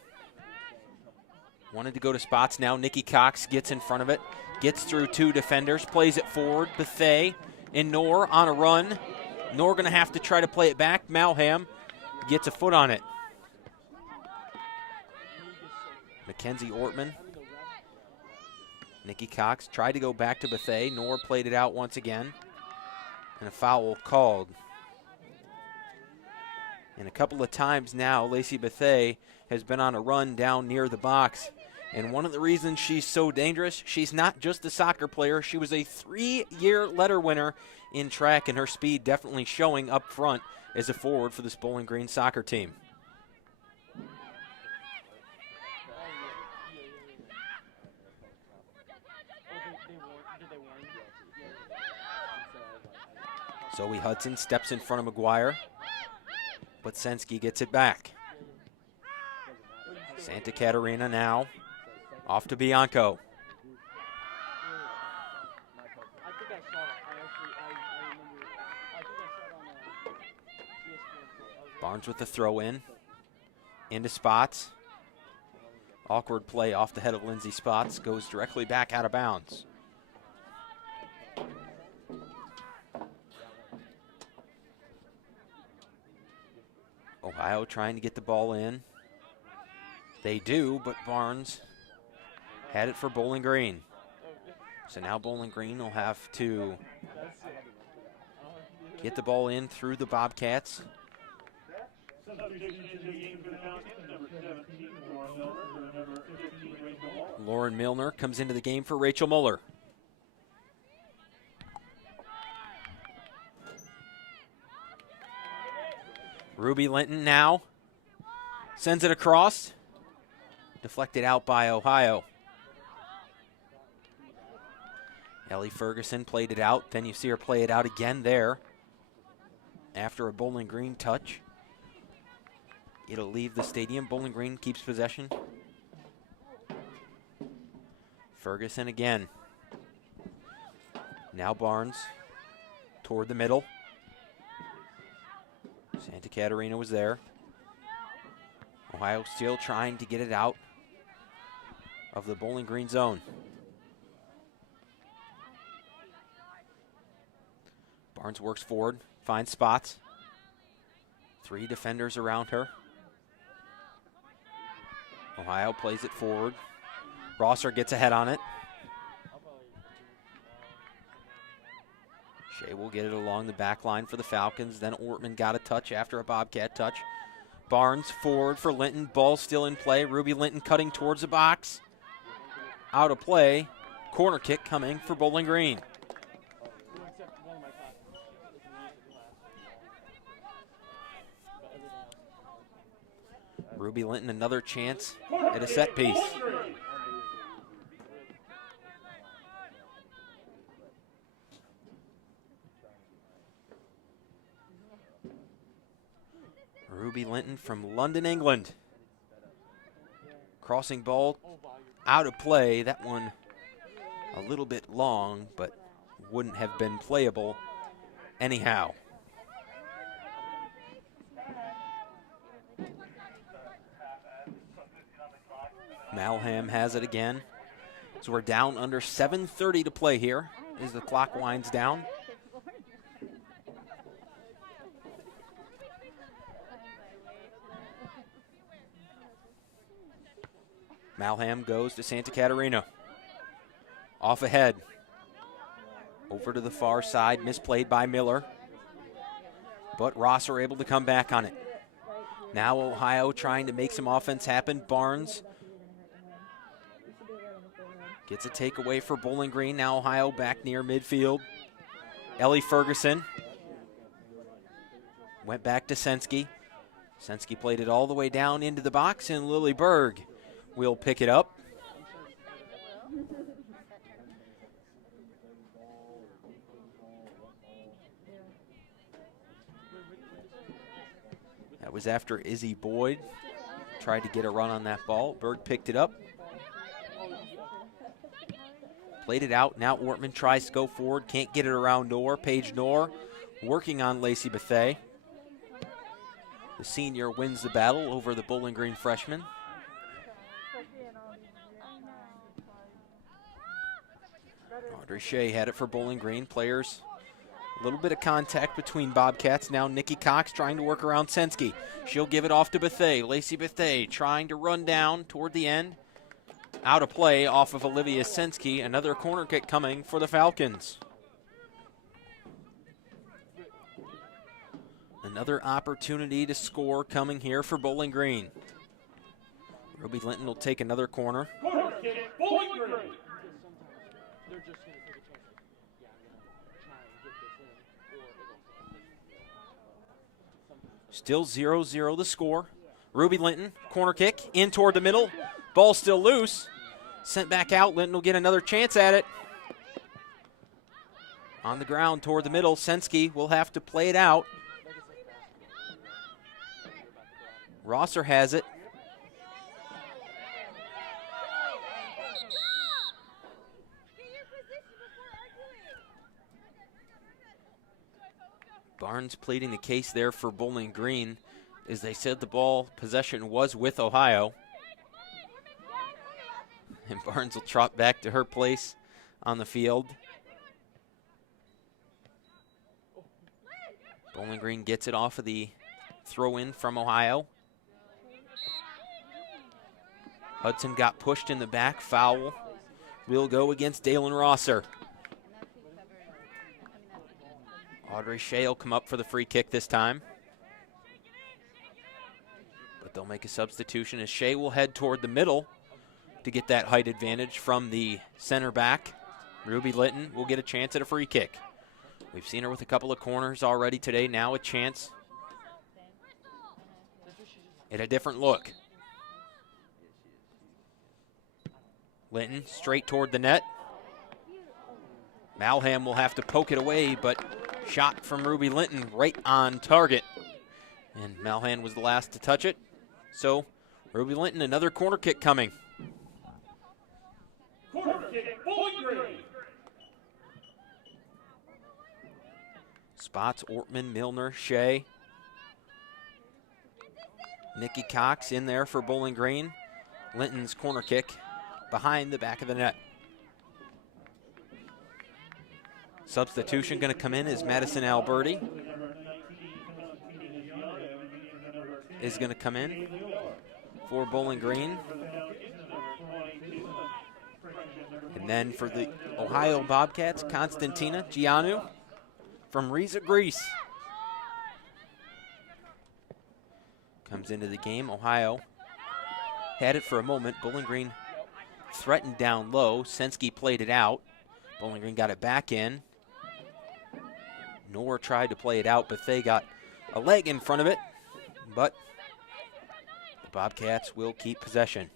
Wanted to go to spots now. Nikki Cox gets in front of it. Gets through two defenders. Plays it forward. Bethea and Knorr on a run. Knorr going to have to try to play it back. Malham gets a foot on it. Mackenzie Ortman. Nikki Cox tried to go back to Bethea. Knorr played it out once again. And a foul called. And a couple of times now, Lacey Bethea has been on a run down near the box. And one of the reasons she's so dangerous, she's not just a soccer player. She was a 3-year letter winner in track, and her speed definitely showing up front as a forward for this Bowling Green soccer team. Zoe Hudson steps in front of McGuire, but Sensky gets it back. Santa Catarina now off to Bianco. Barnes with the throw in. Into Spots. Awkward play off the head of Lindsay Spots. Goes directly back out of bounds. Ohio trying to get the ball in. They do, but Barnes had it for Bowling Green. So now Bowling Green will have to get the ball in through the Bobcats. Lauren Milner comes into the game for Rachel Muller. Ruby Linton now sends it across. Deflected out by Ohio. Ellie Ferguson played it out. Then you see her play it out again there. After a Bowling Green touch. It'll leave the stadium. Bowling Green keeps possession. Ferguson again. Now Barnes toward the middle. Santa Catarina was there. Ohio still trying to get it out of the Bowling Green zone. Barnes works forward, finds spots. 3 defenders around her. Ohio plays it forward. Rosser gets ahead on it. Shea will get it along the back line for the Falcons. Then Ortman got a touch after a Bobcat touch. Barnes forward for Linton. Ball still in play. Ruby Linton cutting towards the box. Out of play. Corner kick coming for Bowling Green. Ruby Linton another chance at a set piece. Ruby Linton from London, England. Crossing ball out of play. That one a little bit long, but wouldn't have been playable anyhow. Malham has it again. So we're down under 7:30 to play here as the clock winds down. Malham goes to Santa Catarina. Off ahead. Over to the far side, misplayed by Miller. But Ross are able to come back on it. Now Ohio trying to make some offense happen. Barnes gets a takeaway for Bowling Green. Now Ohio back near midfield. Ellie Ferguson went back to Sensky. Sensky played it all the way down into the box, and Lily Berg will pick it up. That was after Izzy Boyd tried to get a run on that ball. Berg picked it up. Played it out. Now Ortman tries to go forward. Can't get it around Knorr. Paige Knorr working on Lacey Bethay. The senior wins the battle over the Bowling Green freshman. Audrey Shea had it for Bowling Green. Players, a little bit of contact between Bobcats. Now Nikki Cox trying to work around Sensky. She'll give it off to Bethay. Lacey Bethay trying to run down toward the end. Out of play off of Olivia Sensky. Another corner kick coming for the Falcons. Another opportunity to score coming here for Bowling Green. Ruby Linton will take another corner. Corner kick, Bowling Green. Still 0-0 the score. Ruby Linton, corner kick, in toward the middle. Ball still loose. Sent back out. Linton will get another chance at it. On the ground toward the middle. Sensky will have to play it out. Rosser has it. Barnes pleading the case there for Bowling Green, as they said the ball possession was with Ohio. And Barnes will trot back to her place on the field. Bowling Green gets it off of the throw-in from Ohio. Hudson got pushed in the back. Foul will go against Dalen Rosser. Audrey Shea will come up for the free kick this time. But they'll make a substitution as Shea will head toward the middle to get that height advantage from the center back. Ruby Linton will get a chance at a free kick. We've seen her with a couple of corners already today. Now a chance at a different look. Linton straight toward the net. Malham will have to poke it away, but shot from Ruby Linton right on target. And Malham was the last to touch it. So Ruby Linton, another corner kick coming. Corner kick, Bowling Green. Spots, Ortman, Milner, Shea. Nikki Cox in there for Bowling Green. Linton's corner kick behind the back of the net. Substitution going to come in is Madison Alberti. Is going to come in for Bowling Green. And then for the Ohio Bobcats, Constantina Gianu from Riza, Greece. Comes into the game. Ohio had it for a moment. Bowling Green threatened down low. Sensky played it out. Bowling Green got it back in. Nor tried to play it out, but they got a leg in front of it. But the Bobcats will keep possession.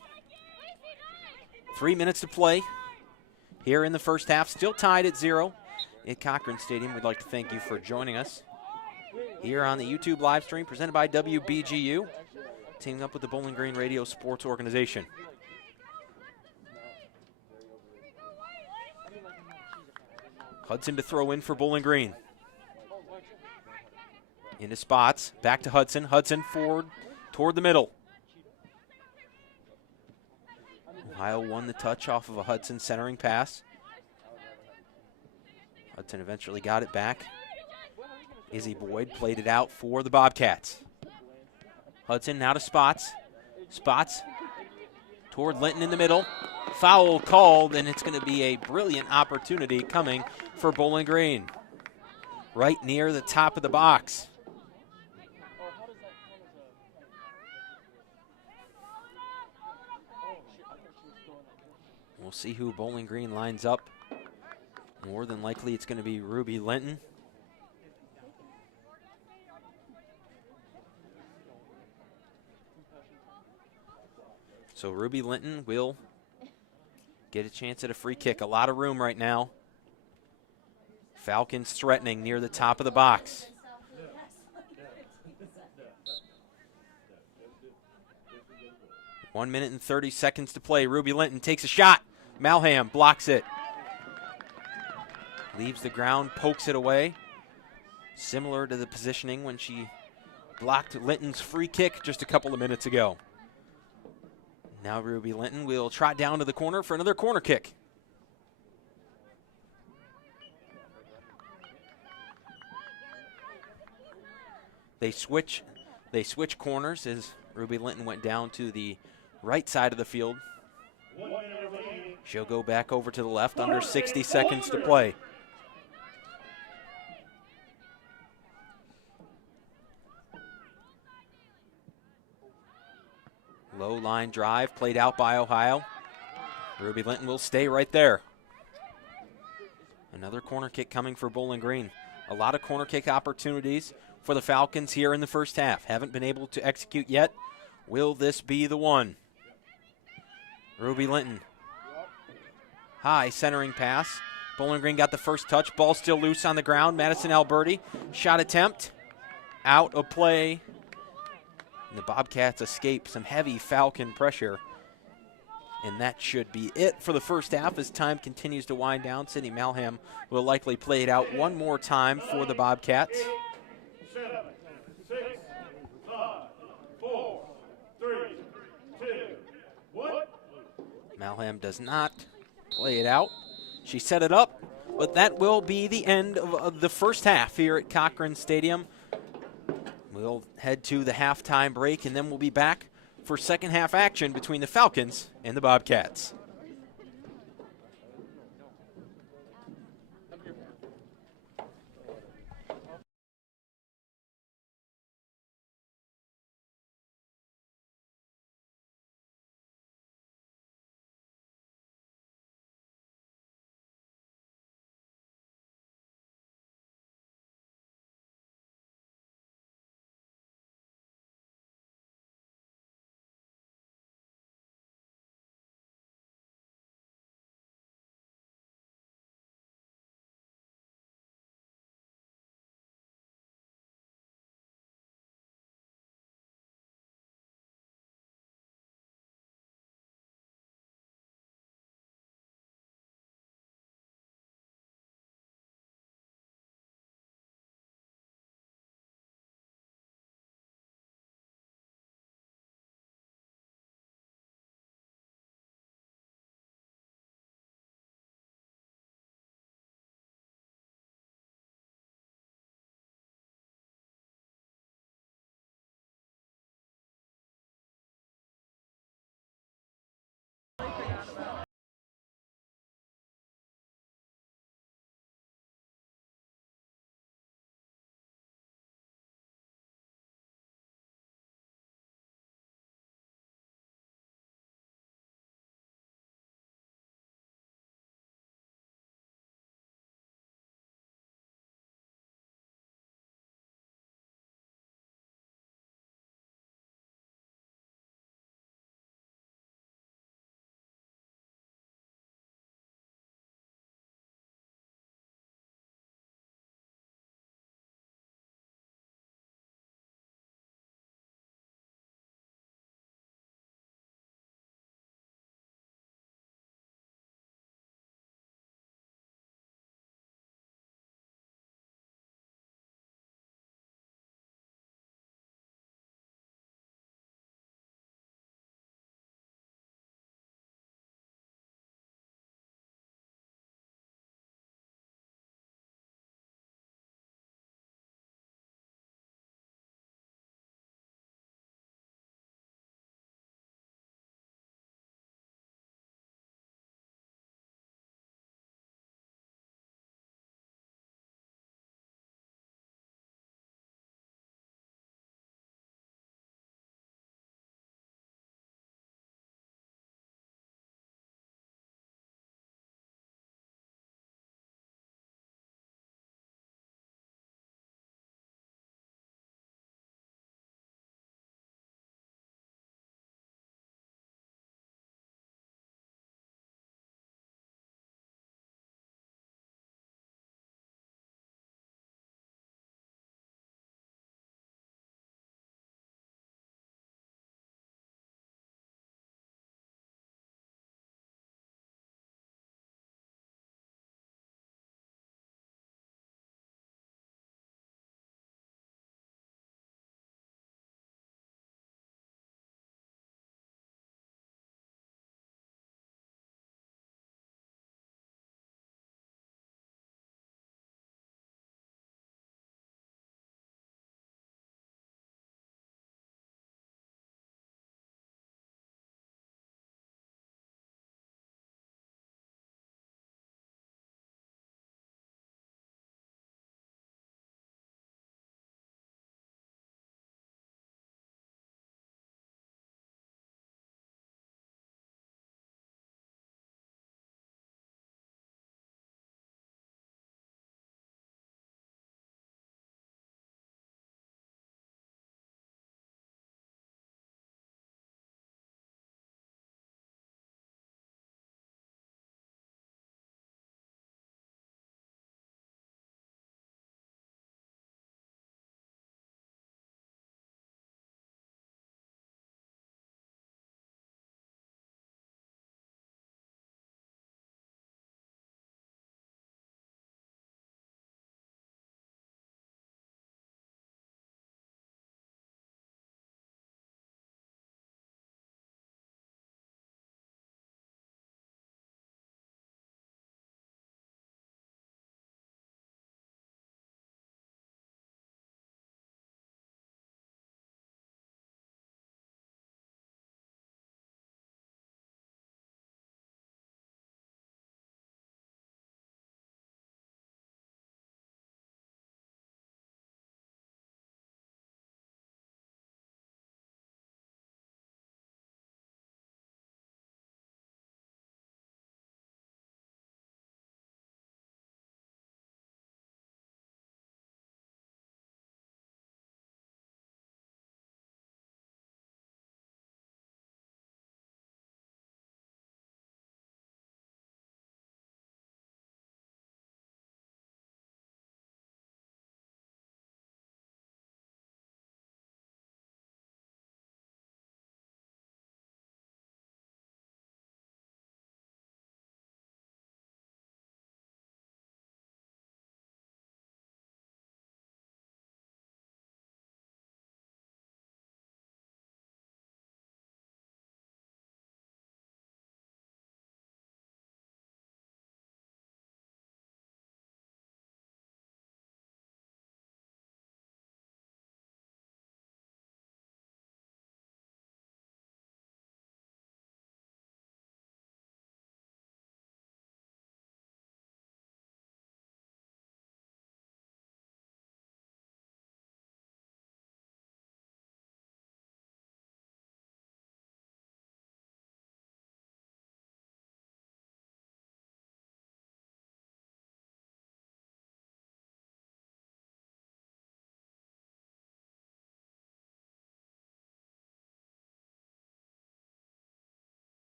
3 minutes to play here in the first half. Still tied at 0 at Cochrane Stadium. We'd like to thank you for joining us here on the YouTube live stream presented by WBGU, teaming up with the Bowling Green Radio Sports Organization. Hudson to throw in for Bowling Green. Into Spots, back to Hudson. Hudson forward toward the middle. Ohio won the touch off of a Hudson centering pass. Hudson eventually got it back. Izzy Boyd played it out for the Bobcats. Hudson now to Spots. Spots toward Linton in the middle. Foul called, and it's going to be a brilliant opportunity coming for Bowling Green. Right near the top of the box. We'll see who Bowling Green lines up. More than likely it's going to be Ruby Linton. So Ruby Linton will get a chance at a free kick. A lot of room right now. Falcons threatening near the top of the box. One minute and 30 seconds to play. Ruby Linton takes a shot. Malham blocks it. Leaves the ground, pokes it away. Similar to the positioning when she blocked Linton's free kick just a couple of minutes ago. Now Ruby Linton will trot down to the corner for another corner kick. They switch corners as Ruby Linton went down to the right side of the field. She'll go back over to the left, under 60 seconds to play. Low line drive played out by Ohio. Ruby Linton will stay right there. Another corner kick coming for Bowling Green. A lot of corner kick opportunities for the Falcons here in the first half. Haven't been able to execute yet. Will this be the one? Ruby Linton. High centering pass. Bowling Green got the first touch. Ball still loose on the ground. Madison Alberti. Shot attempt. Out of play. And the Bobcats escape some heavy Falcon pressure. And that should be it for the first half as time continues to wind down. Sydney Malham will likely play it out one more time for the Bobcats. 7, 6, 5, 4, 3, 2, 1. Malham does not play it out. She set it up, but that will be the end of the first half here at Cochrane Stadium. We'll head to the halftime break, and then we'll be back for second half action between the Falcons and the Bobcats.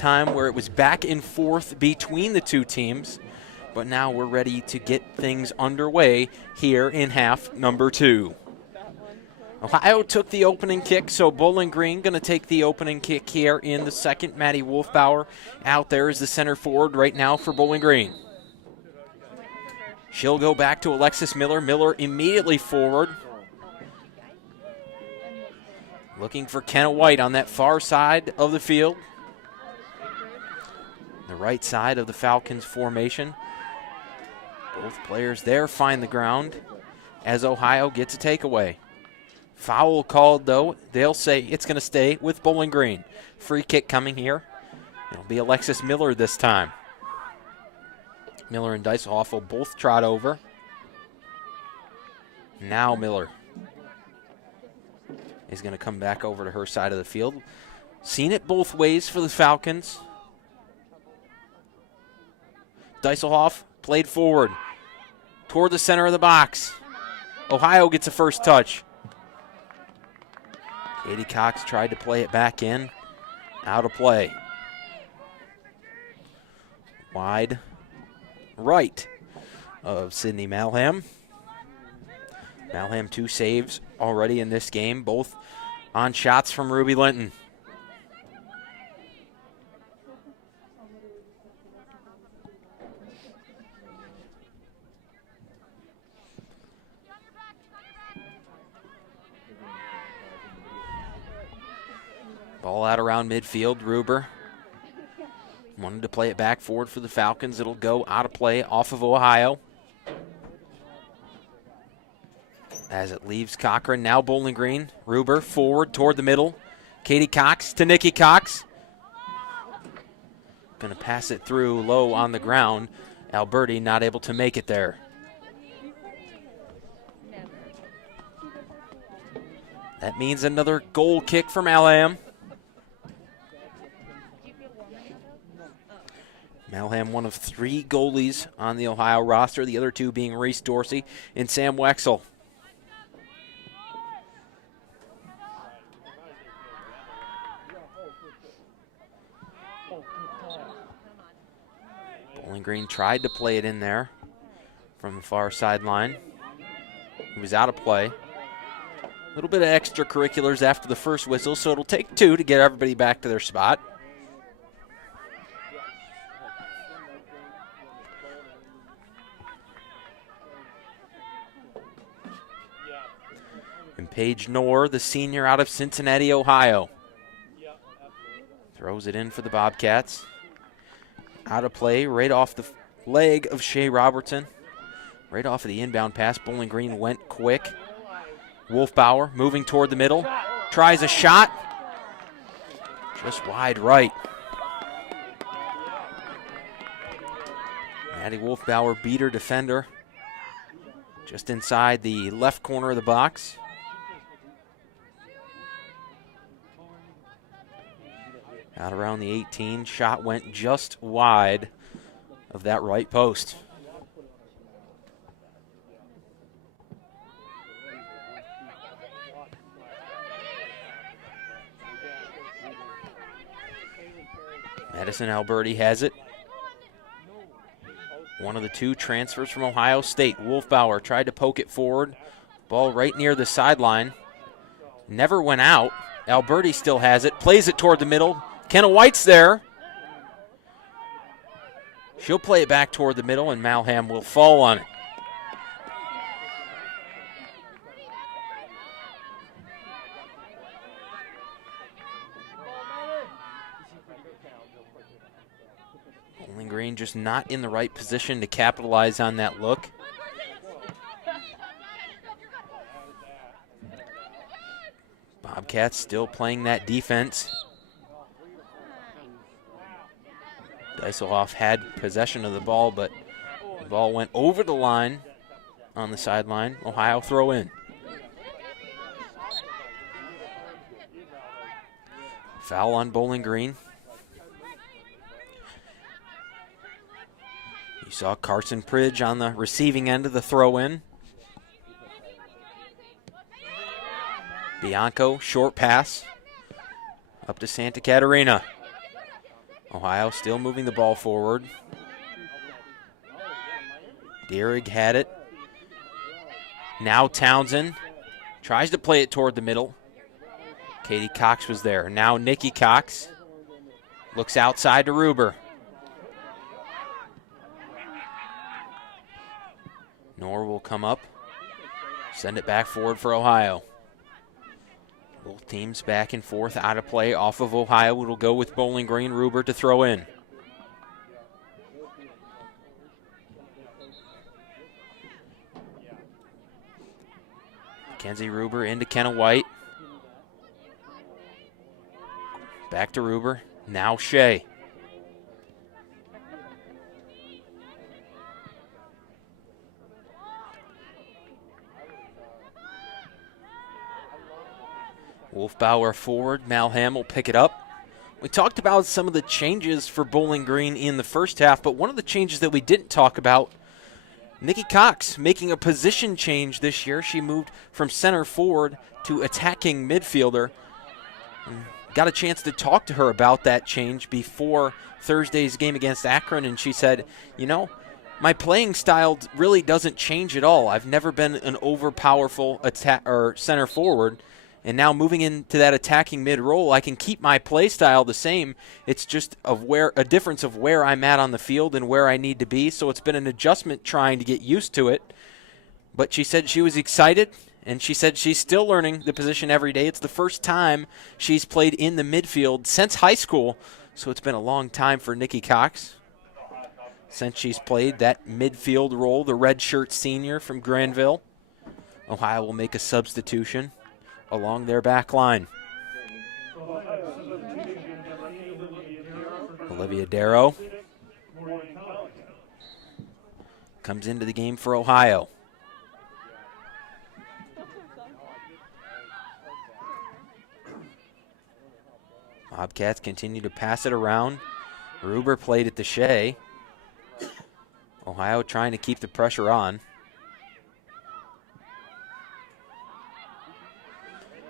time where it was back and forth between the two teams. But now we're ready to get things underway here in half number 2. Ohio took the opening kick, so Bowling Green going to take the opening kick here in the second. Maddie Wolfbauer out there as the center forward right now for Bowling Green. She'll go back to Alexis Miller. Miller immediately forward. Looking for Kenna White on that far side of the field. The right side of the Falcons formation. Both players there find the ground as Ohio gets a takeaway. Foul called, though. They'll say it's going to stay with Bowling Green. Free kick coming here. It'll be Alexis Miller this time. Miller and Dysselhoff will both trot over. Now Miller is going to come back over to her side of the field. Seen it both ways for the Falcons. Dysselhoff played forward toward the center of the box. Ohio gets a first touch. Katie Cox tried to play it back in. Out of play. Wide right of Sydney Malham. Malham 2 saves already in this game, both on shots from Ruby Linton. Ball out around midfield. Ruber wanted to play it back forward for the Falcons. It'll go out of play off of Ohio. As it leaves Cochrane, now Bowling Green. Ruber forward toward the middle. Katie Cox to Nikki Cox. Going to pass it through low on the ground. Alberti not able to make it there. That means another goal kick from Malham. Malham, one of 3 goalies on the Ohio roster, the other 2 being Reese Dorsey and Sam Wexel. Bowling Green tried to play it in there from the far sideline. It was out of play. A little bit of extracurriculars after the first whistle, so it'll take 2 to get everybody back to their spot. And Paige Knorr, the senior out of Cincinnati, Ohio. Throws it in for the Bobcats. Out of play, right off the leg of Shea Robertson. Right off of the inbound pass, Bowling Green went quick. Wolfbauer moving toward the middle. Tries a shot. Just wide right. Maddie Wolfbauer beat her defender. Just inside the left corner of the box. Out around the 18, shot went just wide of that right post. Madison Alberti has it. One of the 2 transfers from Ohio State. Wolfbauer tried to poke it forward. Ball right near the sideline. Never went out. Alberti still has it. Plays it toward the middle. Kenna White's there. She'll play it back toward the middle, and Malham will fall on it. Bowling Green just not in the right position to capitalize on that look. Bobcats still playing that defense. Dysselhoff had possession of the ball, but the ball went over the line on the sideline. Ohio throw in. Foul on Bowling Green. You saw Carson Pridge on the receiving end of the throw in. Bianco, short pass up to Santa Catarina. Ohio still moving the ball forward. Dierig had it. Now Townsend tries to play it toward the middle. Katie Cox was there. Now Nikki Cox looks outside to Ruber. Nor will come up. Send it back forward for Ohio. Both teams back and forth out of play. Off of Ohio, it'll go with Bowling Green. Ruber to throw in. Mackenzie Ruber into Kenna White. Back to Ruber. Now Shea. Wolfbauer forward. Malham will pick it up. We talked about some of the changes for Bowling Green in the first half, but one of the changes that we didn't talk about, Nikki Cox making a position change this year. She moved from center forward to attacking midfielder. Got a chance to talk to her about that change before Thursday's game against Akron, and she said, you know, my playing style really doesn't change at all. I've never been an overpowerful center forward. And now moving into that attacking mid role, I can keep my play style the same. It's just a difference of where I'm at on the field and where I need to be. So it's been an adjustment trying to get used to it. But she said she was excited, and she said she's still learning the position every day. It's the first time she's played in the midfield since high school. So it's been a long time for Nikki Cox since she's played that midfield role, the redshirt senior from Granville. Ohio will make a substitution along their back line. Olivia Darrow comes into the game for Ohio. Bobcats continue to pass it around. Ruber played it to Shea. Ohio trying to keep the pressure on.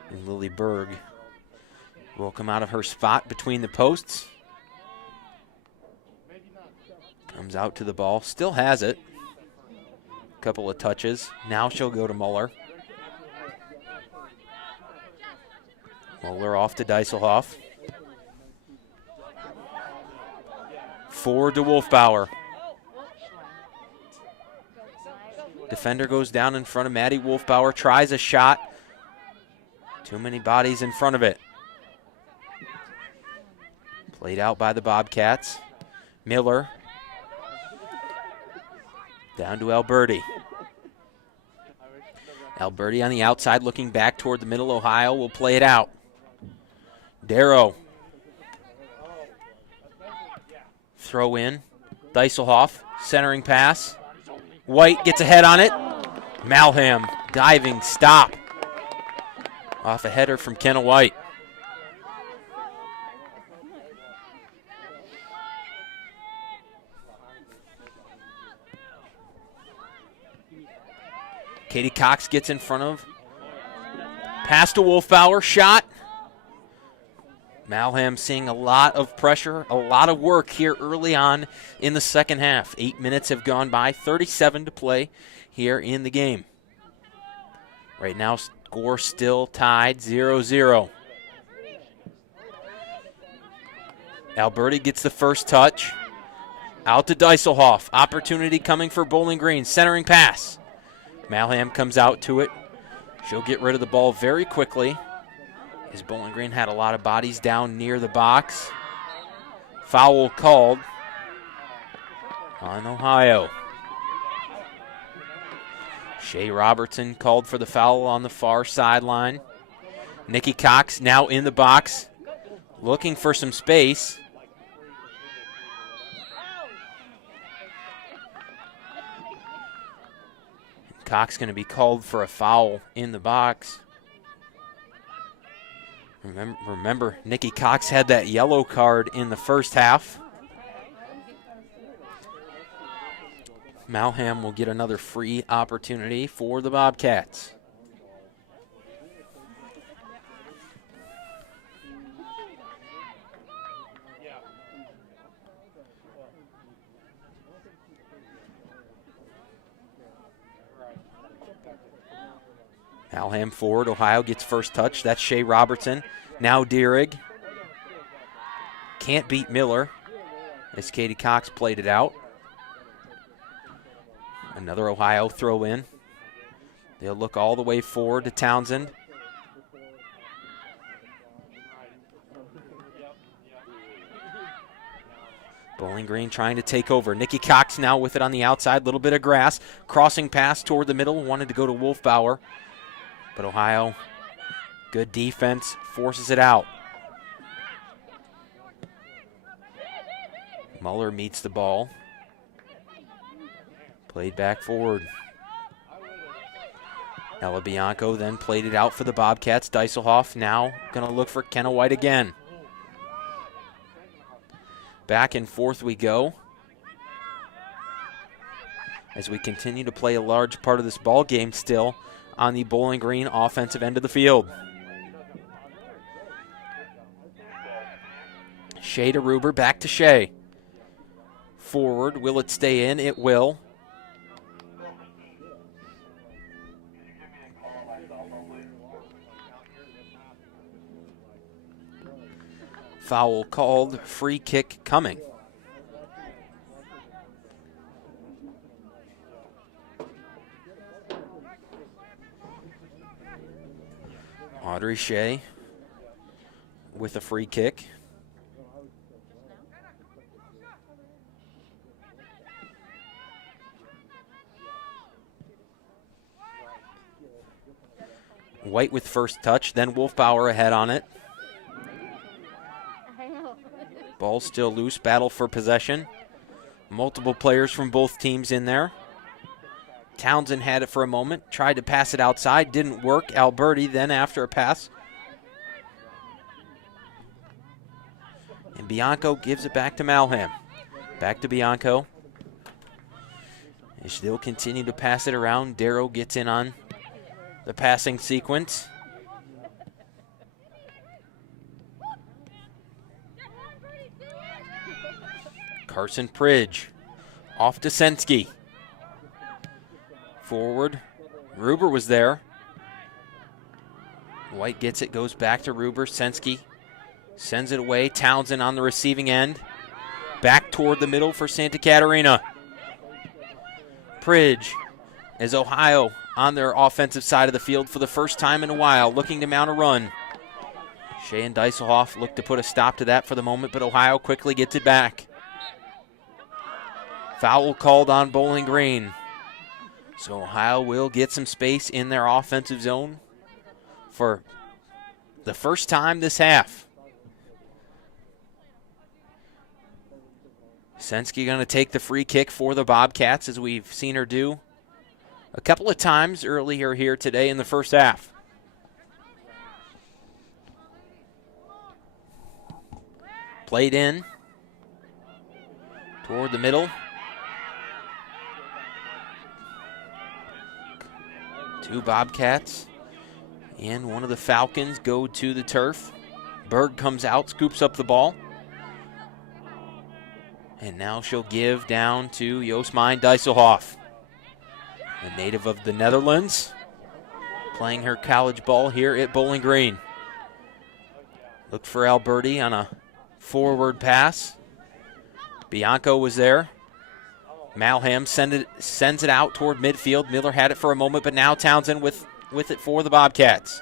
And Lily Berg will come out of her spot between the posts. Comes out to the ball, still has it. Couple of touches. Now she'll go to Muller. Muller off to Deiselhoff. Forward to Wolfbauer. Defender goes down in front of Maddie Wolfbauer, tries a shot. Too many bodies in front of it. Played out by the Bobcats. Miller. Down to Alberti. Alberti on the outside looking back toward the middle. Ohio will play it out. Darrow. Throw in. Deiselhoff. Centering pass. White gets a head on it. Malham. Diving stop. Off a header from Kenna White. Katie Cox gets in front of. Pass to Wolfbauer. Shot. Malham seeing a lot of pressure, a lot of work here early on in the second half. 8 minutes have gone by, 37 to play here in the game. Right now, score still tied 0-0. Alberti gets the first touch. Out to Deiselhoff. Opportunity coming for Bowling Green. Centering pass. Malham comes out to it. She'll get rid of the ball very quickly, as Bowling Green had a lot of bodies down near the box. Foul called on Ohio. Shea Robertson called for the foul on the far sideline. Nikki Cox now in the box, looking for some space. Cox going to be called for a foul in the box. Remember, Nikki Cox had that yellow card in the first half. Malham will get another free opportunity for the Bobcats. Malham forward. Ohio gets first touch. That's Shea Robertson. Now Dierig. Can't beat Miller as Katie Cox played it out. Another Ohio throw in. They'll look all the way forward to Townsend. Bowling Green trying to take over. Nikki Cox now with it on the outside. Little bit of grass. Crossing pass toward the middle. Wanted to go to Wolfbauer. But Ohio, good defense, forces it out. Muller meets the ball. Played back forward. Ella Bianco then played it out for the Bobcats. Dieselhoff now going to look for Kenna White again. Back and forth we go as we continue to play a large part of this ball game still on the Bowling Green offensive end of the field. Shea to Ruber, back to Shea. Forward, will it stay in? It will. Foul called, free kick coming. Audrey Shea with a free kick. White with first touch, then Wolfbauer ahead on it. Ball still loose, battle for possession. Multiple players from both teams in there. Townsend had it for a moment, tried to pass it outside, didn't work. Alberti then after a pass. And Bianco gives it back to Malham. Back to Bianco. They still continue to pass it around. Darrow gets in on the passing sequence. Carson Pridge off to Sensky. Forward. Ruber was there. White gets it, goes back to Ruber. Sensky sends it away. Townsend on the receiving end. Back toward the middle for Santa Catarina. Pridge is Ohio on their offensive side of the field for the first time in a while, looking to mount a run. Shea and Dieselhoff look to put a stop to that for the moment, but Ohio quickly gets it back. Foul called on Bowling Green. So Ohio will get some space in their offensive zone for the first time this half. Sensky going to take the free kick for the Bobcats, as we've seen her do a couple of times earlier here today in the first half. Played in toward the middle. Two Bobcats and one of the Falcons go to the turf. Berg comes out, scoops up the ball. And now she'll give down to Josmijn Dieselhoff, a native of the Netherlands, playing her college ball here at Bowling Green. Looked for Alberti on a forward pass. Bianco was there. Malham sends it out toward midfield. Miller had it for a moment, but now Townsend with it for the Bobcats.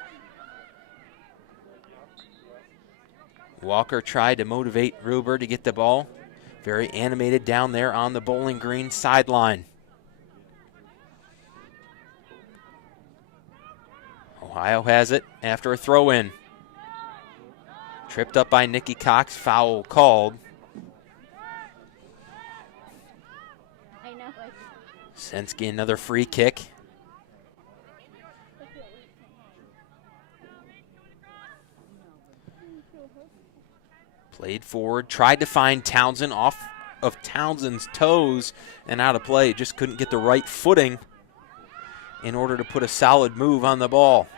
Walker tried to motivate Ruber to get the ball. Very animated down there on the Bowling Green sideline. Ohio has it after a throw-in. Tripped up by Nikki Cox, foul called. Sensky another free kick. Played forward, tried to find Townsend off of Townsend's toes and out of play. Just couldn't get the right footing in order to put a solid move on the ball.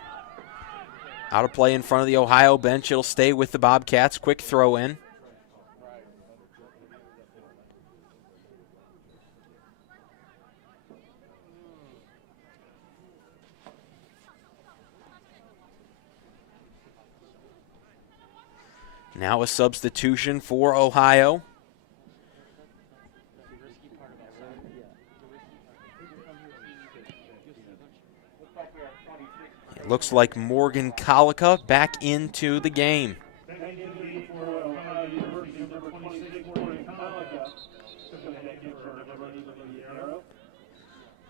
Out of play in front of the Ohio bench. It'll stay with the Bobcats. Quick throw in. Now a substitution for Ohio. It looks like Morgan Kalika back into the game.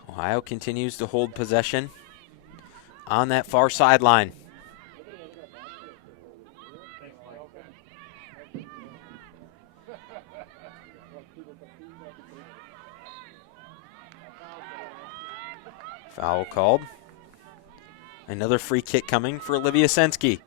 Ohio continues to hold possession on that far sideline. Foul called. Another free kick coming for Olivia Sensky.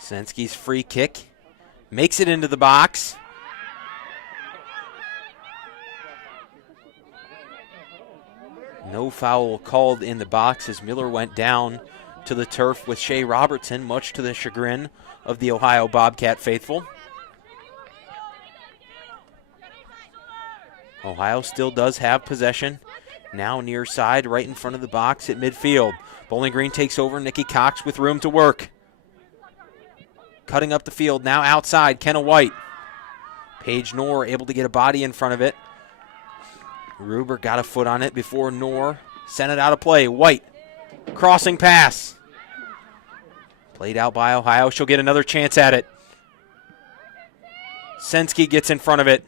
Sensky's free kick makes it into the box. No foul called in the box as Miller went down to the turf with Shea Robertson, much to the chagrin of the Ohio Bobcat faithful. Ohio still does have possession. Now near side, right in front of the box at midfield. Bowling Green takes over. Nikki Cox with room to work. Cutting up the field, now outside, Kenna White. Paige Knorr able to get a body in front of it. Ruber got a foot on it before Knorr sent it out of play. White, crossing pass. Played out by Ohio. She'll get another chance at it. Sensky gets in front of it.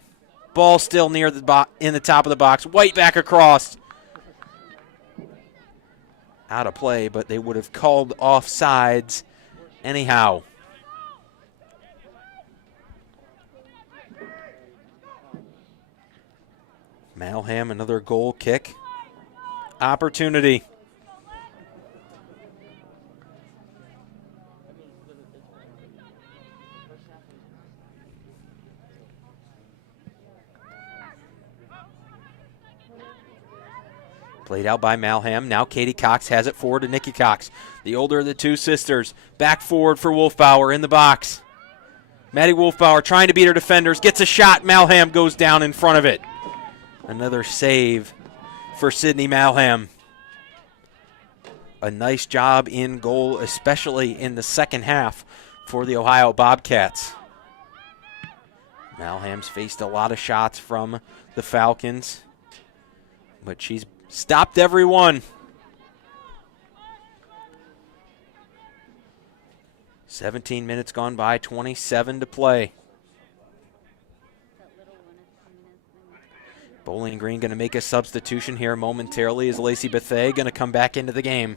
Ball still near the in the top of the box. White back across. Out of play, but they would have called offsides anyhow. Malham, another goal kick opportunity. Played out by Malham. Now Katie Cox has it forward to Nikki Cox. The older of the two sisters. Back forward for Wolfbauer in the box. Maddie Wolfbauer trying to beat her defenders. Gets a shot. Malham goes down in front of it. Another save for Sydney Malham. A nice job in goal, especially in the second half for the Ohio Bobcats. Malham's faced a lot of shots from the Falcons, but she's stopped every one. 17 minutes gone by, 27 to play. Bowling Green going to make a substitution here momentarily as Lacey Bethea going to come back into the game.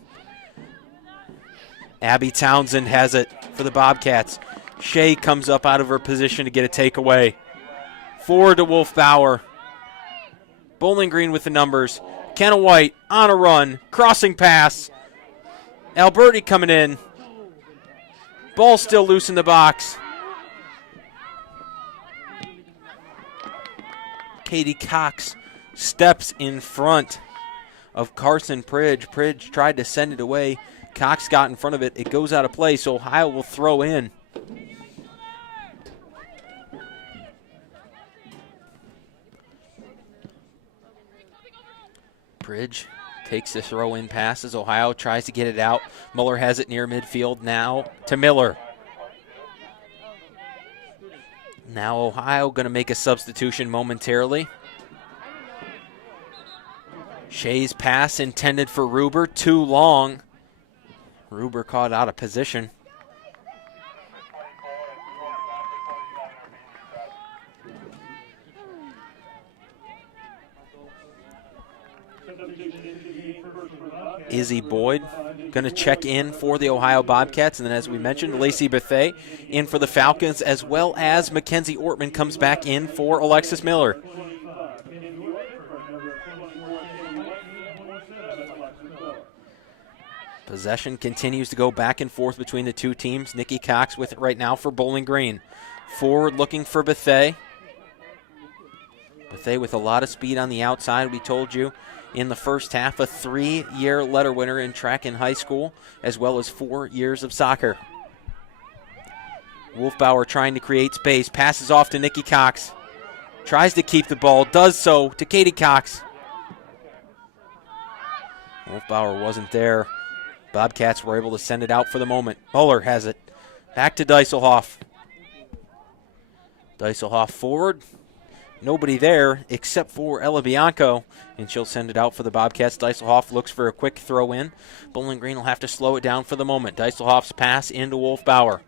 Abby Townsend has it for the Bobcats. Shea comes up out of her position to get a takeaway. Forward to Wolfbauer. Bowling Green with the numbers. Kenna White on a run. Crossing pass. Alberti coming in. Ball still loose in the box. Katie Cox steps in front of Carson Pridge. Pridge tried to send it away. Cox got in front of it. It goes out of play, so Ohio will throw in. Pridge takes the throw-in pass as Ohio tries to get it out. Muller has it near midfield now to Miller. Now Ohio going to make a substitution momentarily. Shea's pass intended for Ruber, too long. Ruber caught out of position. Izzy Boyd going to check in for the Ohio Bobcats. And then, as we mentioned, Lacey Bethea in for the Falcons, as well as Mackenzie Ortman comes back in for Alexis Miller. Possession continues to go back and forth between the two teams. Nikki Cox with it right now for Bowling Green. Forward looking for Bethea. Bethea with a lot of speed on the outside. We told you in the first half, a 3-year letter winner in track in high school, as well as 4 years of soccer. Wolfbauer trying to create space, passes off to Nikki Cox. Tries to keep the ball, does so to Katie Cox. Wolfbauer wasn't there. Bobcats were able to send it out for the moment. Muller has it. Back to Deiselhoff. Deiselhoff forward. Nobody there except for Ella Bianco, and she'll send it out for the Bobcats. Deiselhoff looks for a quick throw in. Bowling Green will have to slow it down for the moment. Deiselhoff's pass into Wolfbauer.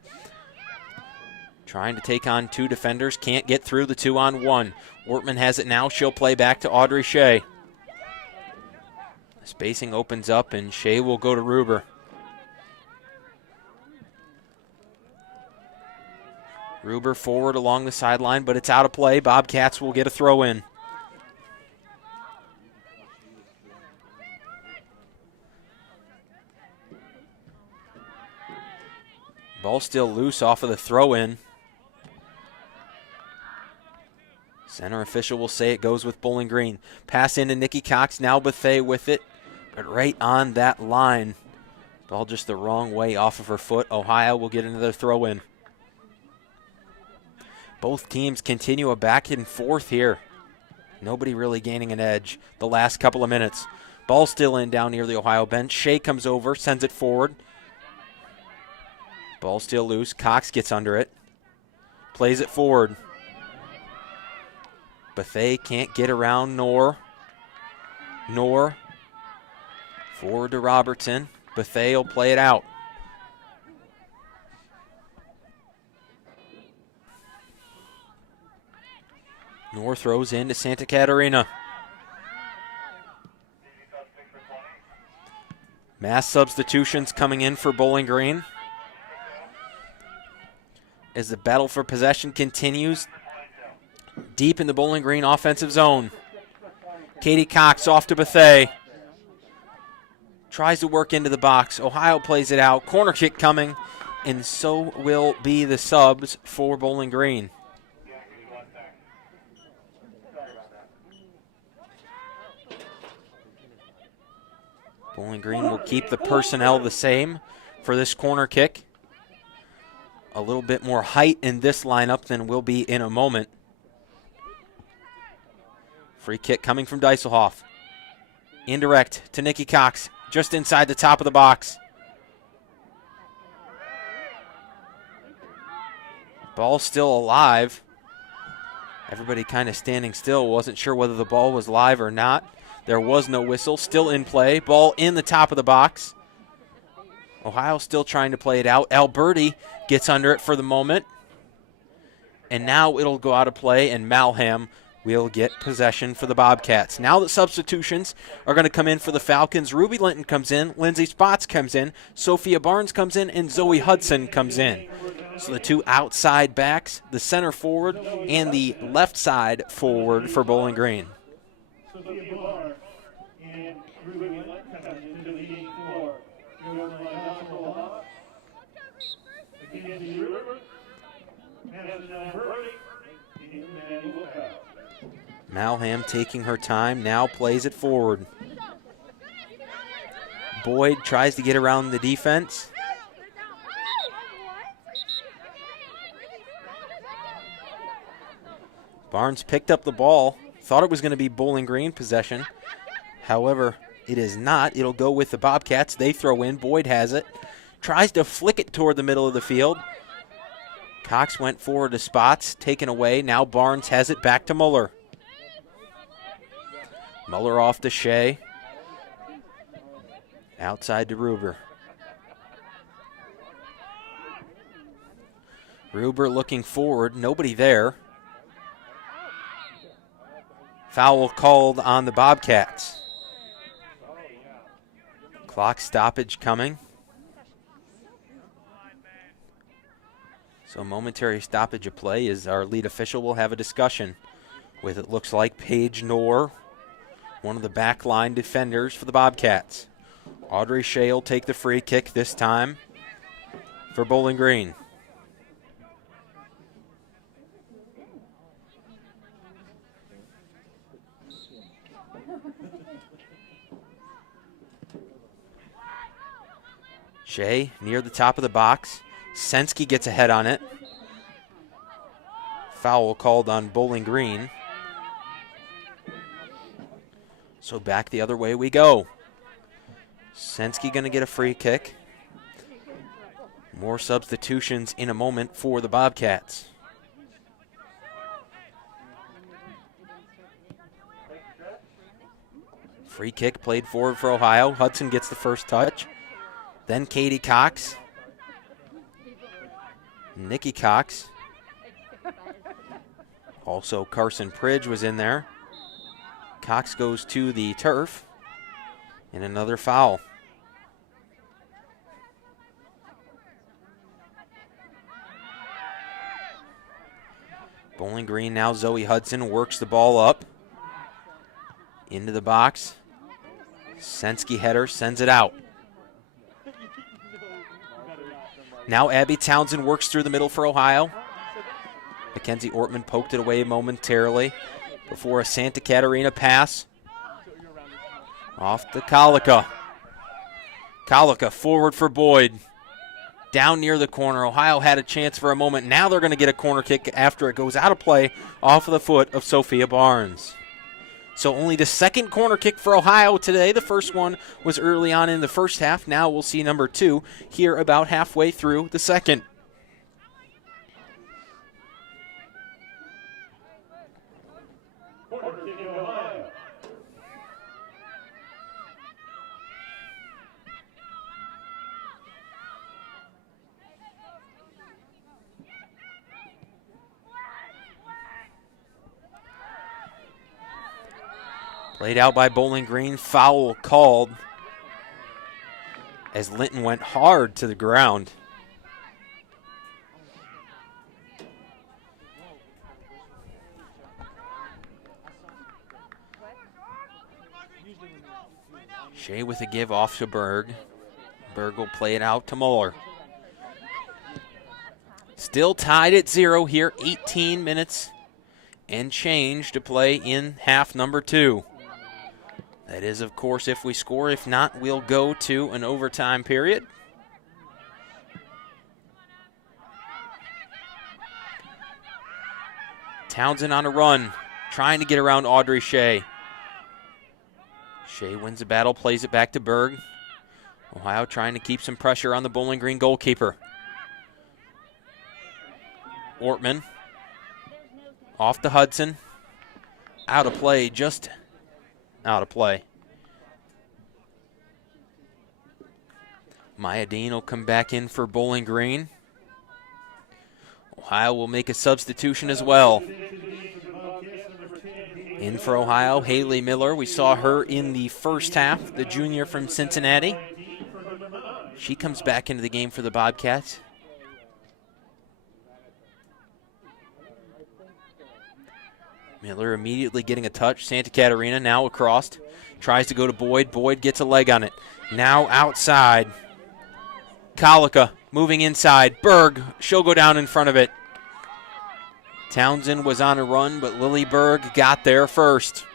Trying to take on two defenders, can't get through the 2-on-1. Wortman has it now. She'll play back to Audrey Shea. Spacing opens up, and Shea will go to Ruber. Ruber forward along the sideline, but it's out of play. Bobcats will get a throw in. Ball still loose off of the throw in. Center official will say it goes with Bowling Green. Pass into Nikki Cox, now Bethea with it, but right on that line. Ball just the wrong way off of her foot. Ohio will get another throw in. Both teams continue a back and forth here. Nobody really gaining an edge the last couple of minutes. Ball still in down near the Ohio bench. Shea comes over, sends it forward. Ball still loose. Cox gets under it. Plays it forward. Bethea can't get around Knorr. Knorr forward to Robertson. Bethea will play it out. Knorr throws into Santa Catarina. Mass substitutions coming in for Bowling Green. As the battle for possession continues deep in the Bowling Green offensive zone. Katie Cox off to Bethea. Tries to work into the box. Ohio plays it out. Corner kick coming, and so will be the subs for Bowling Green. Bowling Green will keep the personnel the same for this corner kick. A little bit more height in this lineup than will be in a moment. Free kick coming from Deiselhoff. Indirect to Nikki Cox, just inside the top of the box. Ball still alive. Everybody kind of standing still. Wasn't sure whether the ball was live or not. There was no whistle. Still in play. Ball in the top of the box. Ohio still trying to play it out. Alberti gets under it for the moment. And now it'll go out of play, and Malham will get possession for the Bobcats. Now the substitutions are going to come in for the Falcons. Ruby Linton comes in. Lindsay Spots comes in. Sophia Barnes comes in. And Zoe Hudson comes in. So the two outside backs, the center forward, and the left side forward for Bowling Green. Malham taking her time, now plays it forward. Boyd tries to get around the defense. Barnes picked up the ball, thought it was going to be Bowling Green possession. However, it is not. It'll go with the Bobcats. They throw in. Boyd has it. Tries to flick it toward the middle of the field. Cox went forward to Spots, taken away. Now Barnes has it back to Muller. Muller off to Shea. Outside to Ruber. Ruber looking forward. Nobody there. Foul called on the Bobcats. Clock stoppage coming. So momentary stoppage of play as our lead official will have a discussion with, it looks like, Paige Knorr, one of the backline defenders for the Bobcats. Audrey Shea will take the free kick this time for Bowling Green. Shea near the top of the box. Sensky gets ahead on it. foul called on Bowling Green. So back the other way we go. Sensky going to get a free kick. More substitutions in a moment for the Bobcats. Free kick played forward for Ohio. Hudson gets the first touch. Then Katie Cox. Nikki Cox. Also Carson Pridge was in there. Cox goes to the turf. And another foul. Bowling Green now, Zoe Hudson works the ball up. Into the box. Sensky header, sends it out. Now Abby Townsend works through the middle for Ohio. Mackenzie Ortman poked it away momentarily before a Santa Catarina pass. Off to Colica. Colica forward for Boyd. Down near the corner. Ohio had a chance for a moment. Now they're going to get a corner kick after it goes out of play off of the foot of Sophia Barnes. So only the second corner kick for Ohio today. The first one was early on in the first half. Now we'll see number 2 here about halfway through the second. Played out by Bowling Green, foul called as Linton went hard to the ground. Shea with a give off to Berg. Berg will play it out to Muller. Still tied at 0 here, 18 minutes and change to play in half number 2. That is, of course, if we score. If not, we'll go to an overtime period. Townsend on a run, trying to get around Audrey Shea. Shea wins the battle, plays it back to Berg. Ohio trying to keep some pressure on the Bowling Green goalkeeper. Ortman off to Hudson. Out of play, just out of play. Maya Dean will come back in for Bowling Green. Ohio will make a substitution as well. In for Ohio, Haley Miller. We saw her in the first half, the junior from Cincinnati. She comes back into the game for the Bobcats. Miller immediately getting a touch. Santa Catarina now across. Tries to go to Boyd. Boyd gets a leg on it. Now outside. Colica moving inside. Berg, she'll go down in front of it. Townsend was on a run, but Lily Berg got there first.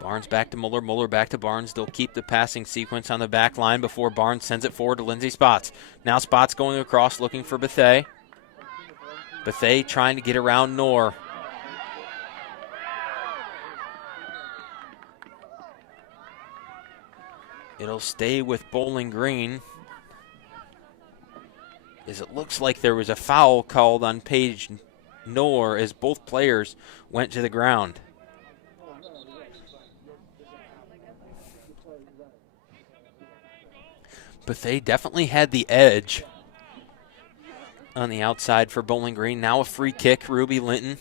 Barnes back to Muller, Muller back to Barnes. They'll keep the passing sequence on the back line before Barnes sends it forward to Lindsay Spots. Now Spots going across looking for Bethea. Bethea trying to get around Knorr. It'll stay with Bowling Green, as it looks like there was a foul called on Paige Knorr as both players went to the ground. Bethea definitely had the edge on the outside for Bowling Green. Now a free kick, Ruby Linton.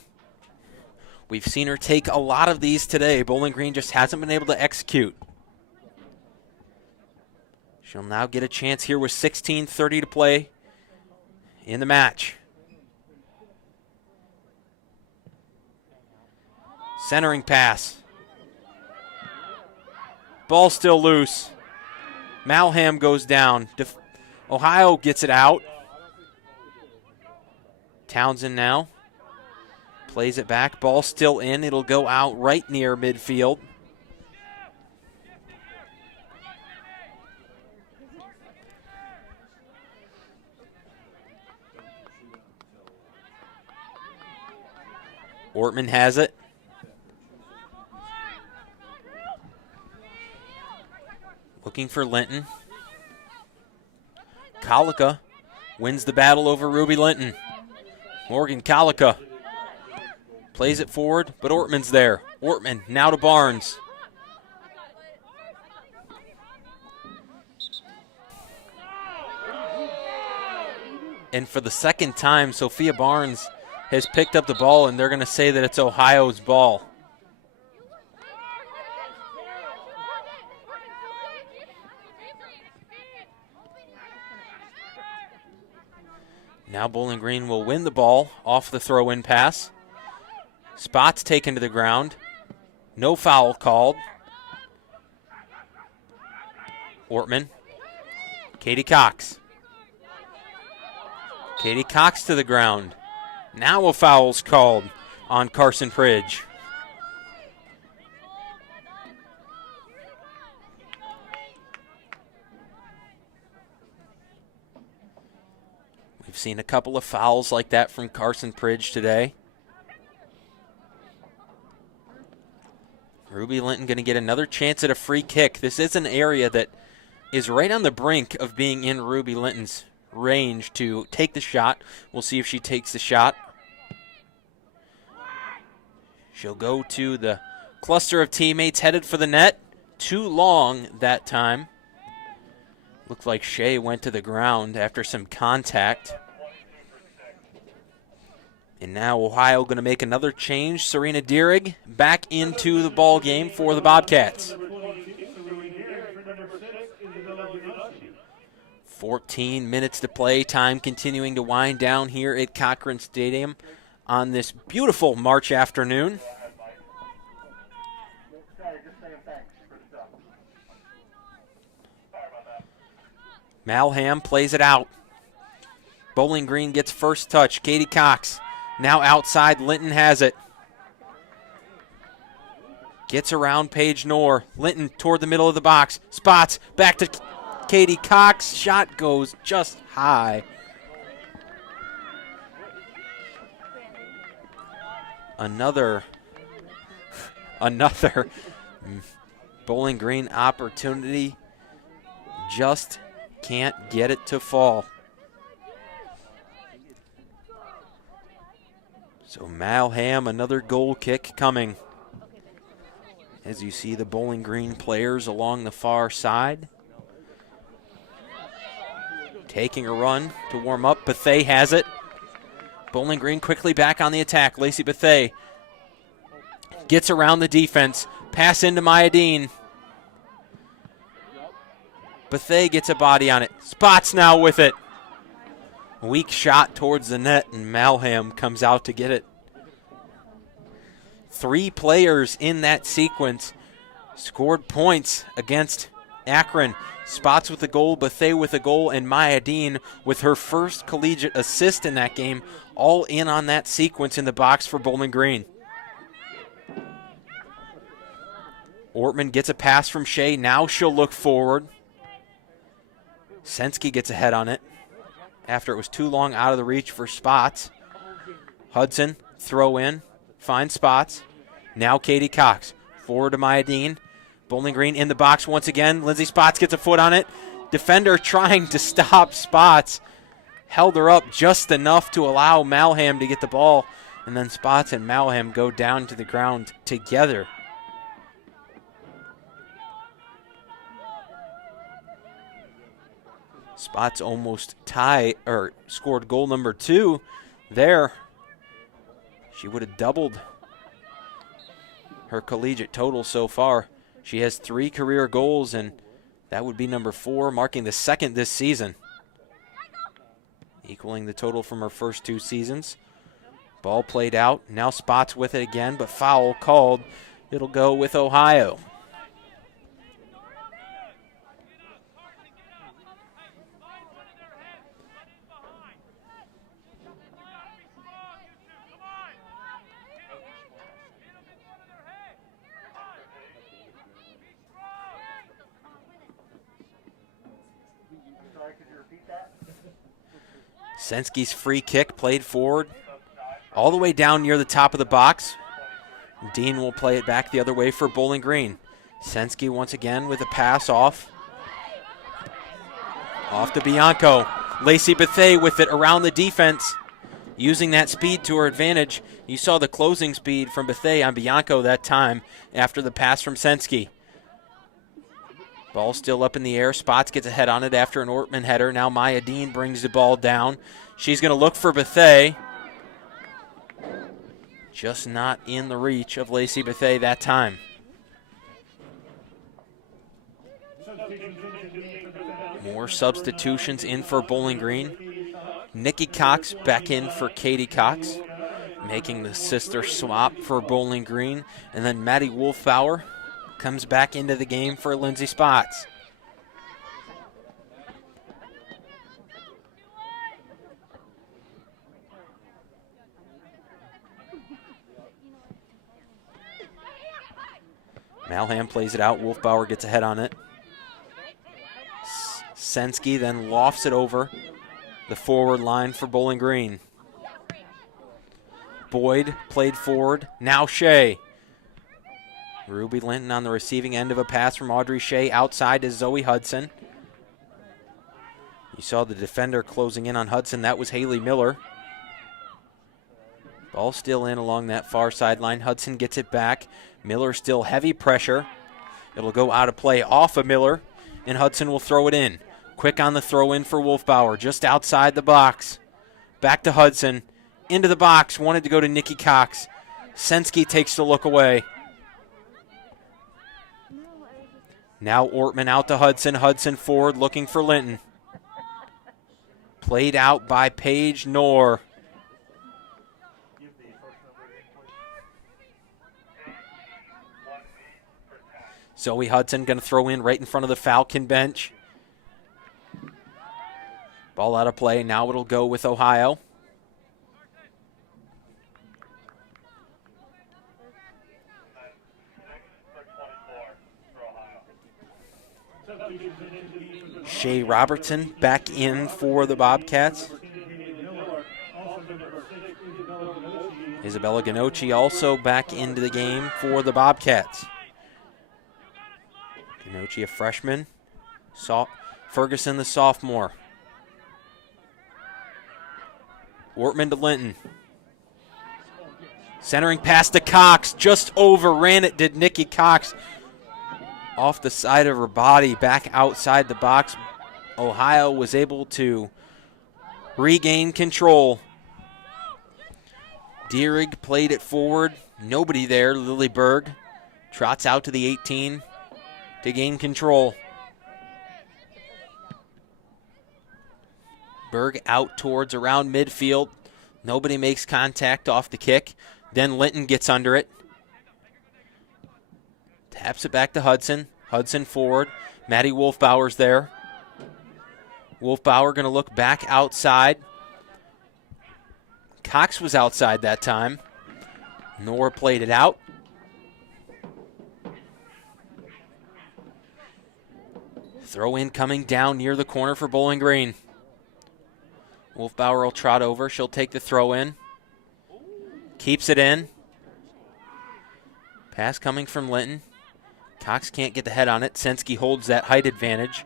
We've seen her take a lot of these today. Bowling Green just hasn't been able to execute. She'll now get a chance here with 16:30 to play in the match. Centering pass. Ball still loose. Malham goes down. Ohio gets it out. Townsend now plays it back. Ball still in. It'll go out right near midfield. Ortman has it. Looking for Linton. Colica wins the battle over Ruby Linton. Morgan Colica plays it forward, but Ortman's there. Ortman now to Barnes. And for the second time, Sophia Barnes has picked up the ball, and they're going to say that it's Ohio's ball. Now Bowling Green will win the ball off the throw-in pass. Spots taken to the ground. No foul called. Ortman. Katie Cox. Katie Cox to the ground. Now a foul's called on Carson Pridge. We've seen a couple of fouls like that from Carson Pridge today. Ruby Linton going to get another chance at a free kick. This is an area that is right on the brink of being in Ruby Linton's range to take the shot. We'll see if she takes the shot. She'll go to the cluster of teammates headed for the net. Too long that time. Looked like Shea went to the ground after some contact. And now Ohio going to make another change. Serena Dierig back into the ball game for the Bobcats. 14 minutes to play. Time continuing to wind down here at Cochrane Stadium on this beautiful March afternoon. Malham plays it out. Bowling Green gets first touch. Katie Cox now outside. Linton has it. Gets around Paige Knorr. Linton toward the middle of the box. Spots. Back to Katie Cox. Shot goes just high. Another Bowling Green opportunity. Just can't get it to fall. So Malham, another goal kick coming. As you see the Bowling Green players along the far side. Taking a run to warm up. Bethay has it. Bowling Green quickly back on the attack. Lacey Bethay gets around the defense. Pass into Mayadine. Bethay gets a body on it. Spots now with it. Weak shot towards the net, and Malham comes out to get it. 3 players in that sequence scored points against Akron. Spots with a goal, Bethay with a goal, and Mayadine with her first collegiate assist in that game, all in on that sequence in the box for Bowling Green. Ortman gets a pass from Shea. Now she'll look forward. Sensky gets a head on it after it was too long out of the reach for Spots. Hudson, throw in, finds Spots. Now Katie Cox, forward to Mayadine. Bowling Green in the box once again. Lindsay Spots gets a foot on it. Defender trying to stop Spots. Held her up just enough to allow Malham to get the ball. And then Spots and Malham go down to the ground together. Spots almost scored goal number 2 there. She would have doubled her collegiate total so far. She has 3 career goals, and that would be number 4, marking the second this season, equaling the total from her first 2 seasons. Ball played out. Now Spots with it again, but foul called. It'll go with Ohio. Sensky's free kick played forward. all the way down near the top of the box. Dean will play it back the other way for Bowling Green. Sensky once again with a pass off. Off to Bianco. Lacey Bethea with it around the defense, using that speed to her advantage. You saw the closing speed from Bethea on Bianco that time after the pass from Sensky. Ball still up in the air. Spots gets a head on it after an Ortman header. Now Maya Dean brings the ball down. She's going to look for Bethea. Just not in the reach of Lacey Bethea that time. More substitutions in for Bowling Green. Nikki Cox back in for Katie Cox, making the sister swap for Bowling Green. And then Maddie Wolfbauer comes back into the game for Lindsay Spots. Malham plays it out. Wolfbauer gets a head on it. Sensky then lofts it over the forward line for Bowling Green. Boyd played forward. Now Shea. Ruby Linton on the receiving end of a pass from Audrey Shea outside to Zoe Hudson. You saw the defender closing in on Hudson. That was Haley Miller. Ball still in along that far sideline. Hudson gets it back. Miller still heavy pressure. It'll go out of play off of Miller, and Hudson will throw it in. Quick on the throw in for Wolfbauer, just outside the box. Back to Hudson, into the box, wanted to go to Nikki Cox. Sensky takes the look away. Now Ortman out to Hudson. Hudson forward looking for Linton. Played out by Paige Knorr. Zoe Hudson going to throw in right in front of the Falcon bench. Ball out of play. Now it'll go with Ohio. Shea Robertson back in for the Bobcats. Isabella Ganocci also back into the game for the Bobcats. Ganocci, a freshman. Ferguson, the sophomore. Ortman to Linton. Centering pass to Cox. Just overran it, did Nikki Cox. Off the side of her body, back outside the box. Ohio was able to regain control. Dierig played it forward. Nobody there. Lily Berg trots out to the 18 to gain control. Berg out towards around midfield. Nobody makes contact off the kick. Then Linton gets under it. Taps it back to Hudson. Hudson forward. Maddie Wolfbauer's there. Wolfbauer going to look back outside. Cox was outside that time. Knorr played it out. Throw in coming down near the corner for Bowling Green. Wolfbauer will trot over. She'll take the throw in. Keeps it in. Pass coming from Linton. Cox can't get the head on it. Sensky holds that height advantage.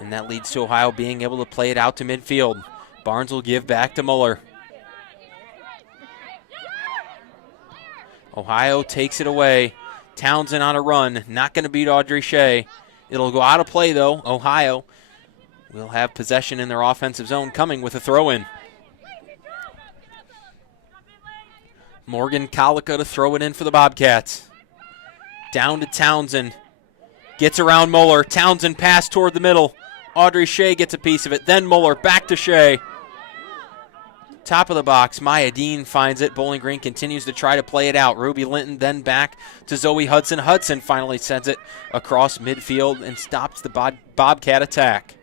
And that leads to Ohio being able to play it out to midfield. Barnes will give back to Muller. Ohio takes it away. Townsend on a run. Not going to beat Audrey Shea. It'll go out of play, though. Ohio will have possession in their offensive zone, coming with a throw-in. Morgan Calica to throw it in for the Bobcats. Down to Townsend. Gets around Muller. Townsend pass toward the middle. Audrey Shea gets a piece of it. Then Muller back to Shea. Top of the box. Maya Dean finds it. Bowling Green continues to try to play it out. Ruby Linton then back to Zoe Hudson. Hudson finally sends it across midfield and stops the Bobcat attack.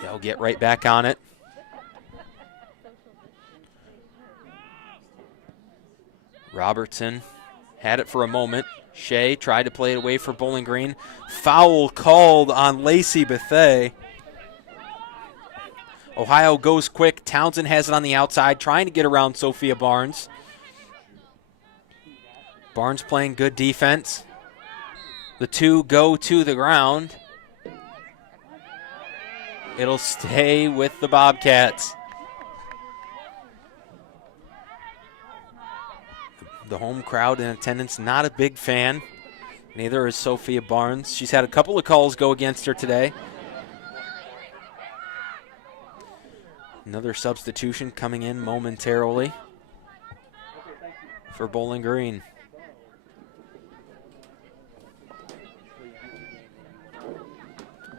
They'll get right back on it. Robertson had it for a moment. Shea tried to play it away for Bowling Green. Foul called on Lacey Bethea. Ohio goes quick. Townsend has it on the outside, trying to get around Sophia Barnes. Barnes playing good defense. The two go to the ground. It'll stay with the Bobcats. The home crowd in attendance, not a big fan. Neither is Sophia Barnes. She's had a couple of calls go against her today. Another substitution coming in momentarily for Bowling Green.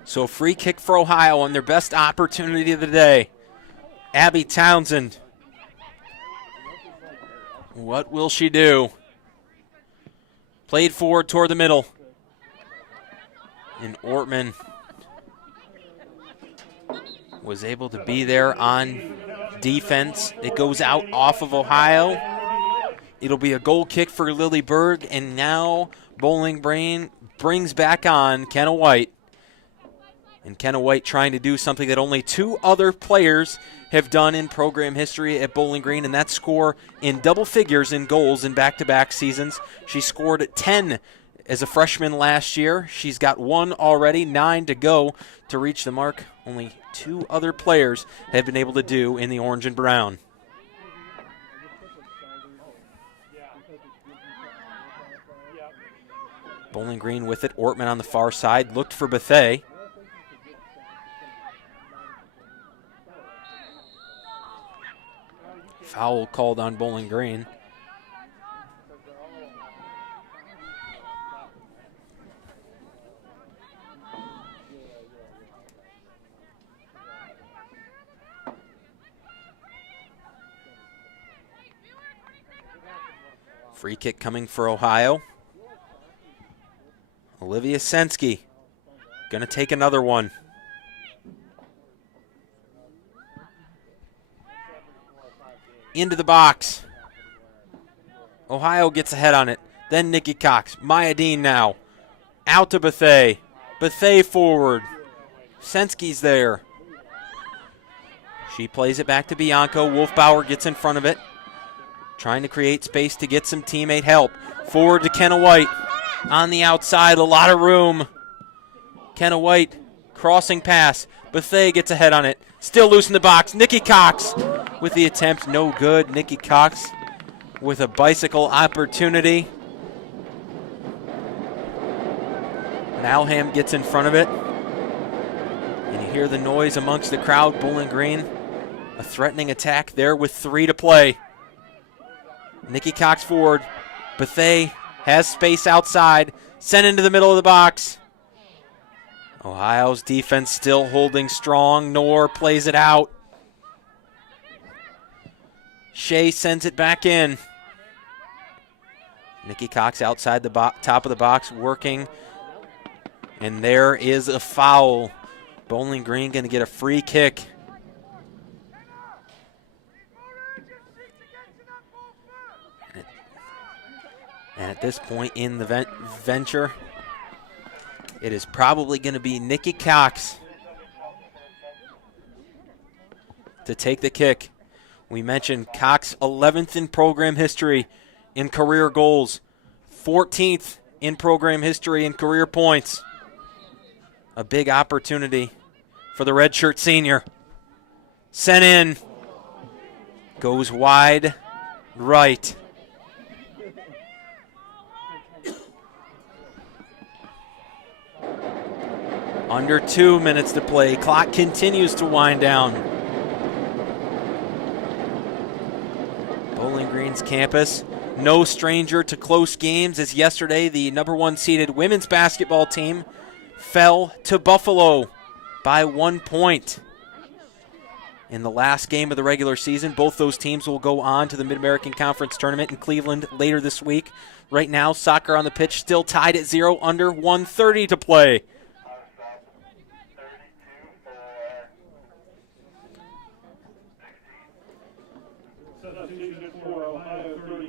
So a free kick for Ohio on their best opportunity of the day. Abby Townsend. What will she do? Played forward toward the middle. And Ortman was able to be there on defense. It goes out off of Ohio. It'll be a goal kick for Lily Berg, and now Bowling Green brings back on Kenna White. And Kenna White trying to do something that only two other players have done in program history at Bowling Green, and that's score in double figures in goals in back-to-back seasons. She scored 10 as a freshman last year. She's got 1 already, 9 to go to reach the mark. Only 2 other players have been able to do in the orange and brown. Bowling Green with it. Ortman on the far side. Looked for Bethea. Foul called on Bowling Green. Free kick coming for Ohio. Olivia Sensky going to take another one. Into the box. Ohio gets ahead on it. Then Nikki Cox. Maya Dean now. Out to Bethea. Bethea forward. Sensky's there. She plays it back to Bianco. Wolfbauer gets in front of it. Trying to create space to get some teammate help. Forward to Kenna White. On the outside, a lot of room. Kenna White, crossing pass. Bethea gets ahead on it. Still loose in the box. Nikki Cox with the attempt, no good. Nikki Cox with a bicycle opportunity. Malham gets in front of it. And you hear the noise amongst the crowd. Bowling Green, a threatening attack there with 3 to play. Nikki Cox forward. Bethea has space outside. Sent into the middle of the box. Ohio's defense still holding strong. Knorr plays it out. Shea sends it back in. Nikki Cox outside the top of the box working. And there is a foul. Bowling Green going to get a free kick. And at this point in the venture, it is probably going to be Nikki Cox to take the kick. We mentioned Cox 11th in program history in career goals, 14th in program history in career points. A big opportunity for the redshirt senior. Sent in. Goes wide right. Under 2 minutes to play. Clock continues to wind down. Bowling Green's campus, no stranger to close games, as yesterday the number 1 seeded women's basketball team fell to Buffalo by 1 point. In the last game of the regular season, both those teams will go on to the Mid-American Conference Tournament in Cleveland later this week. Right now, soccer on the pitch still tied at 0, under 1:30 to play.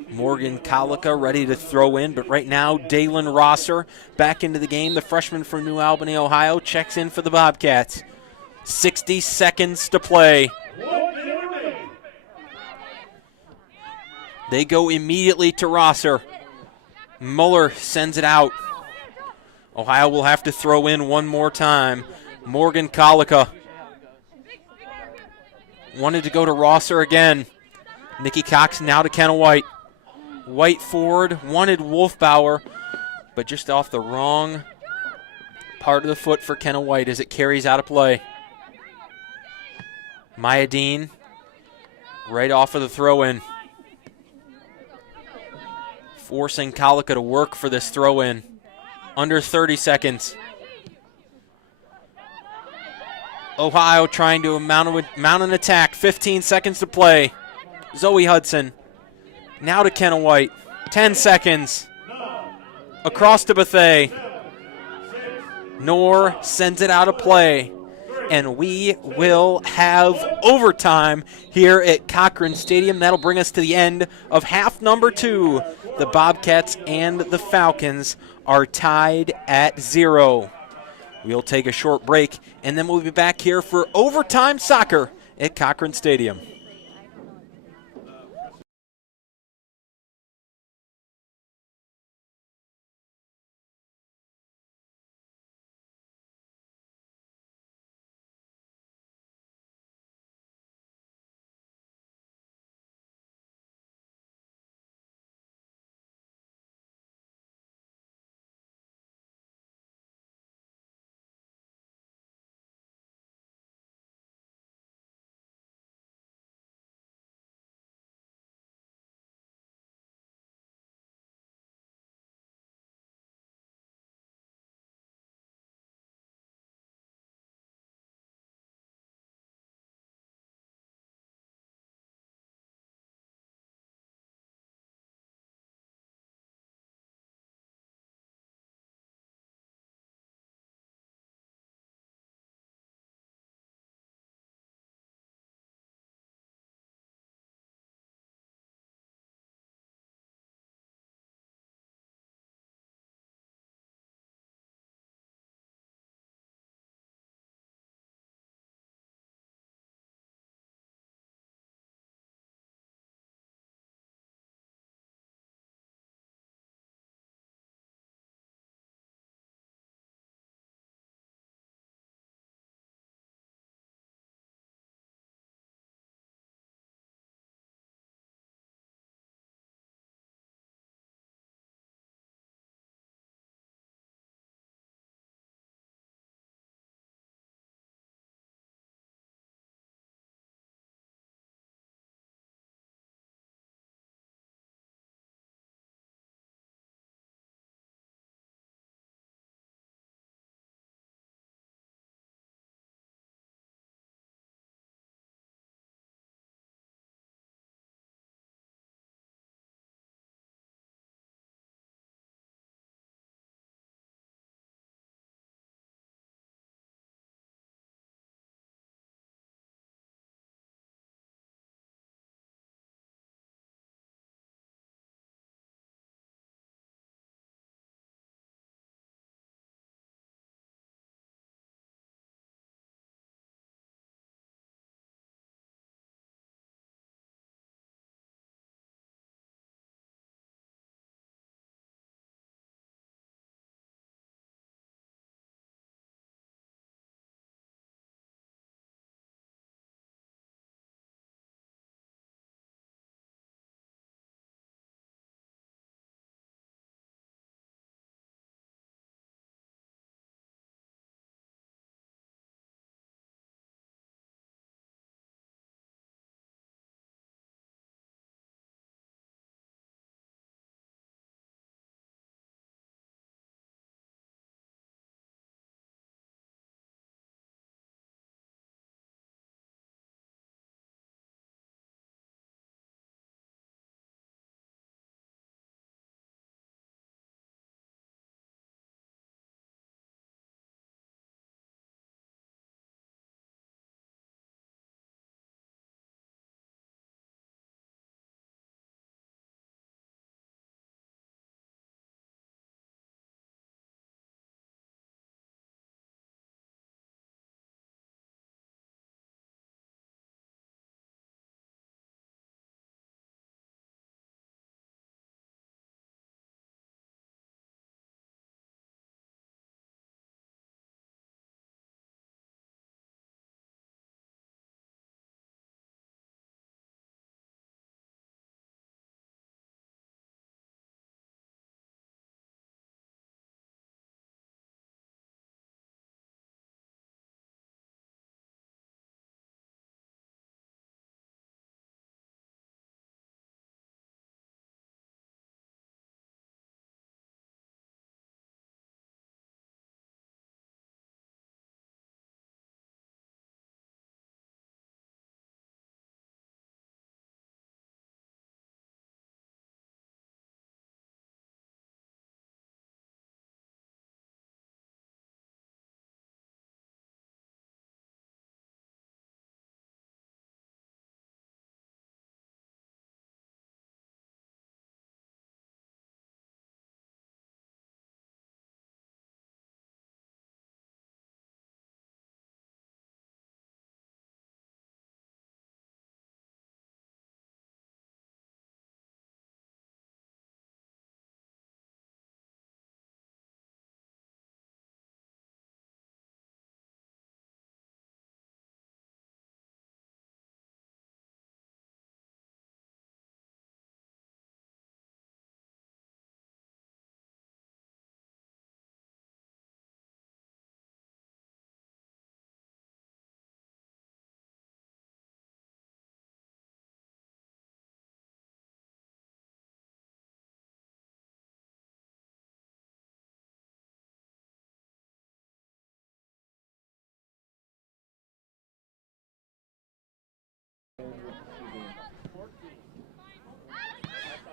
Morgan Kalika ready to throw in, but right now Dalen Rosser back into the game. The freshman from New Albany, Ohio, checks in for the Bobcats. 60 seconds to play. They go immediately to Rosser. Muller sends it out. Ohio will have to throw in one more time. Morgan Kalika wanted to go to Rosser again. Nikki Cox now to Kenna White. White forward, wanted Wolfbauer, but just off the wrong part of the foot for Kenna White as it carries out of play. Maya Dean right off of the throw-in. Forcing Kalika to work for this throw-in. Under 30 seconds. Ohio trying to mount an attack. 15 seconds to play. Zoe Hudson. Now to Kenna White. 10 seconds. Across to Bethea. Knorr sends it out of play. And we will have overtime here at Cochrane Stadium. That'll bring us to the end of half number 2. The Bobcats and the Falcons are tied at 0. We'll take a short break, and then we'll be back here for overtime soccer at Cochrane Stadium.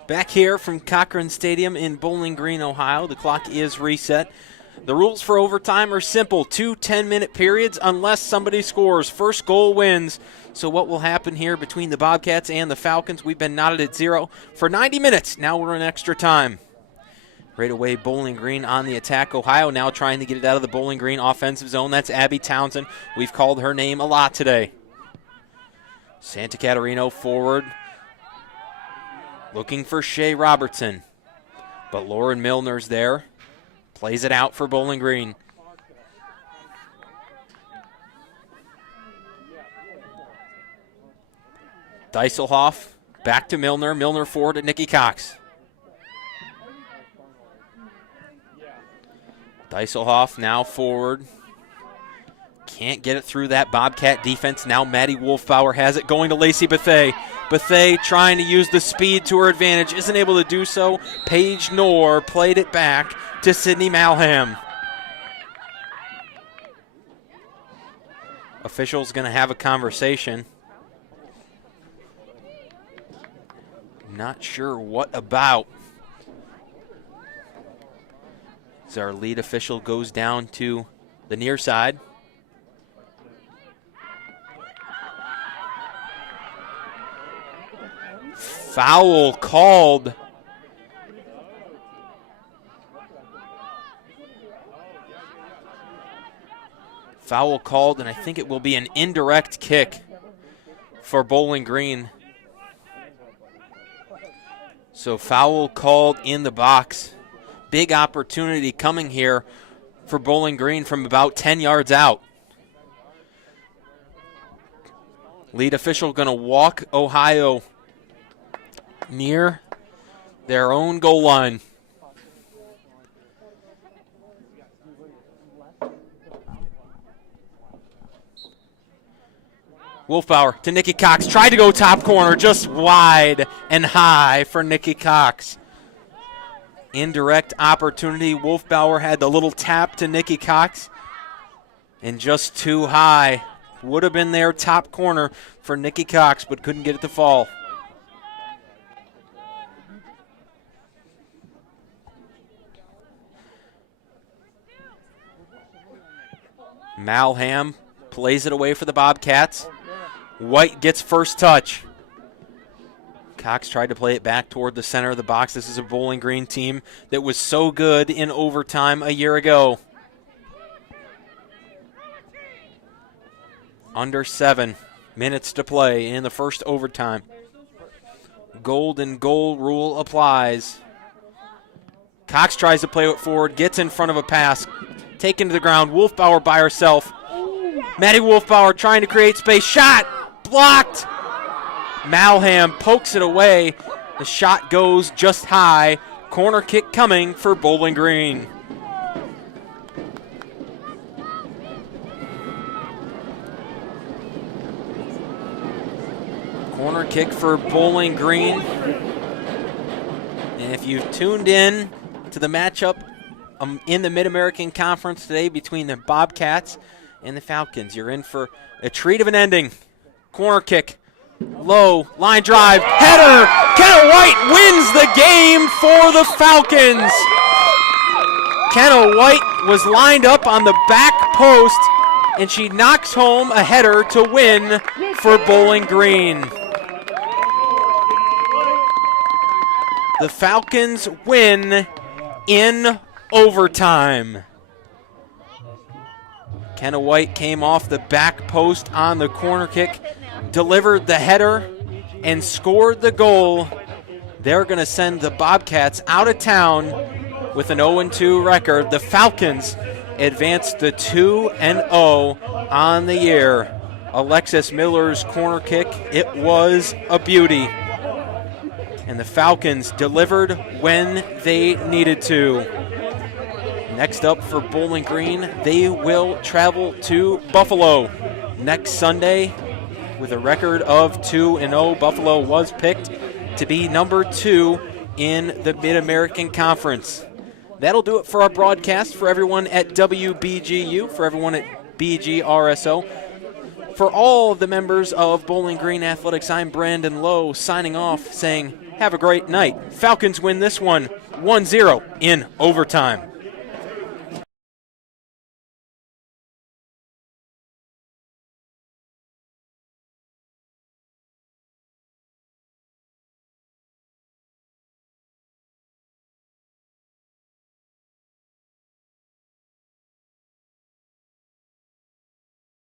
Back here from Cochrane Stadium in Bowling Green, Ohio. The clock is reset. The rules for overtime are simple. 2 10-minute periods unless somebody scores. First goal wins. So what will happen here between the Bobcats and the Falcons? We've been knotted at 0 for 90 minutes. Now we're in extra time. Right away, Bowling Green on the attack. Ohio now trying to get it out of the Bowling Green offensive zone. That's Abby Townsend. We've called her name a lot today. Santa Catarino forward. Looking for Shea Robertson. But Lauren Milner's there. Plays it out for Bowling Green. Dieselhoff back to Milner. Milner forward to Nikki Cox. Dieselhoff now forward. Can't get it through that Bobcat defense. Now Maddie Wolfbauer has it going to Lacey Bethay. Bethay trying to use the speed to her advantage. Isn't able to do so. Paige Knorr played it back to Sydney Malham. Officials going to have a conversation. Not sure what about. As our lead official goes down to the near side. Foul called. Foul called, and I think it will be an indirect kick for Bowling Green. So foul called in the box. Big opportunity coming here for Bowling Green from about 10 yards out. Lead official going to walk Ohio near their own goal line. Wolfbauer to Nikki Cox. Tried to go top corner, just wide and high for Nikki Cox. Indirect opportunity. Wolfbauer had the little tap to Nikki Cox. And just too high. Would have been there top corner for Nikki Cox, but couldn't get it to fall. Malham plays it away for the Bobcats. White gets first touch. Cox tried to play it back toward the center of the box. This is a Bowling Green team that was so good in overtime a year ago. Under 7 minutes to play in the first overtime. Golden goal rule applies. Cox tries to play it forward, gets in front of a pass. Taken to the ground. Wolfbauer by herself. Maddie Wolfbauer trying to create space. Shot! Blocked! Malham pokes it away. The shot goes just high. Corner kick coming for Bowling Green. Corner kick for Bowling Green. And if you've tuned in to the matchup in the Mid-American Conference today between the Bobcats and the Falcons, you're in for a treat of an ending. Corner kick, low, line drive, header! Kenna White wins the game for the Falcons. Kenna White was lined up on the back post, and she knocks home a header to win for Bowling Green. The Falcons win in overtime. Kenna White came off the back post on the corner kick, delivered the header, and scored the goal. They're going to send the Bobcats out of town with an 0-2 record. The Falcons advance to 2-0 on the year. Alexis Miller's corner kick, it was a beauty. And the Falcons delivered when they needed to. Next up for Bowling Green, they will travel to Buffalo next Sunday with a record of 2-0. Buffalo was picked to be number 2 in the Mid-American Conference. That'll do it for our broadcast. For everyone at WBGU, for everyone at BGRSO, for all of the members of Bowling Green Athletics, I'm Brandon Lowe signing off saying Have a great night. Falcons win this one 1-0 in overtime.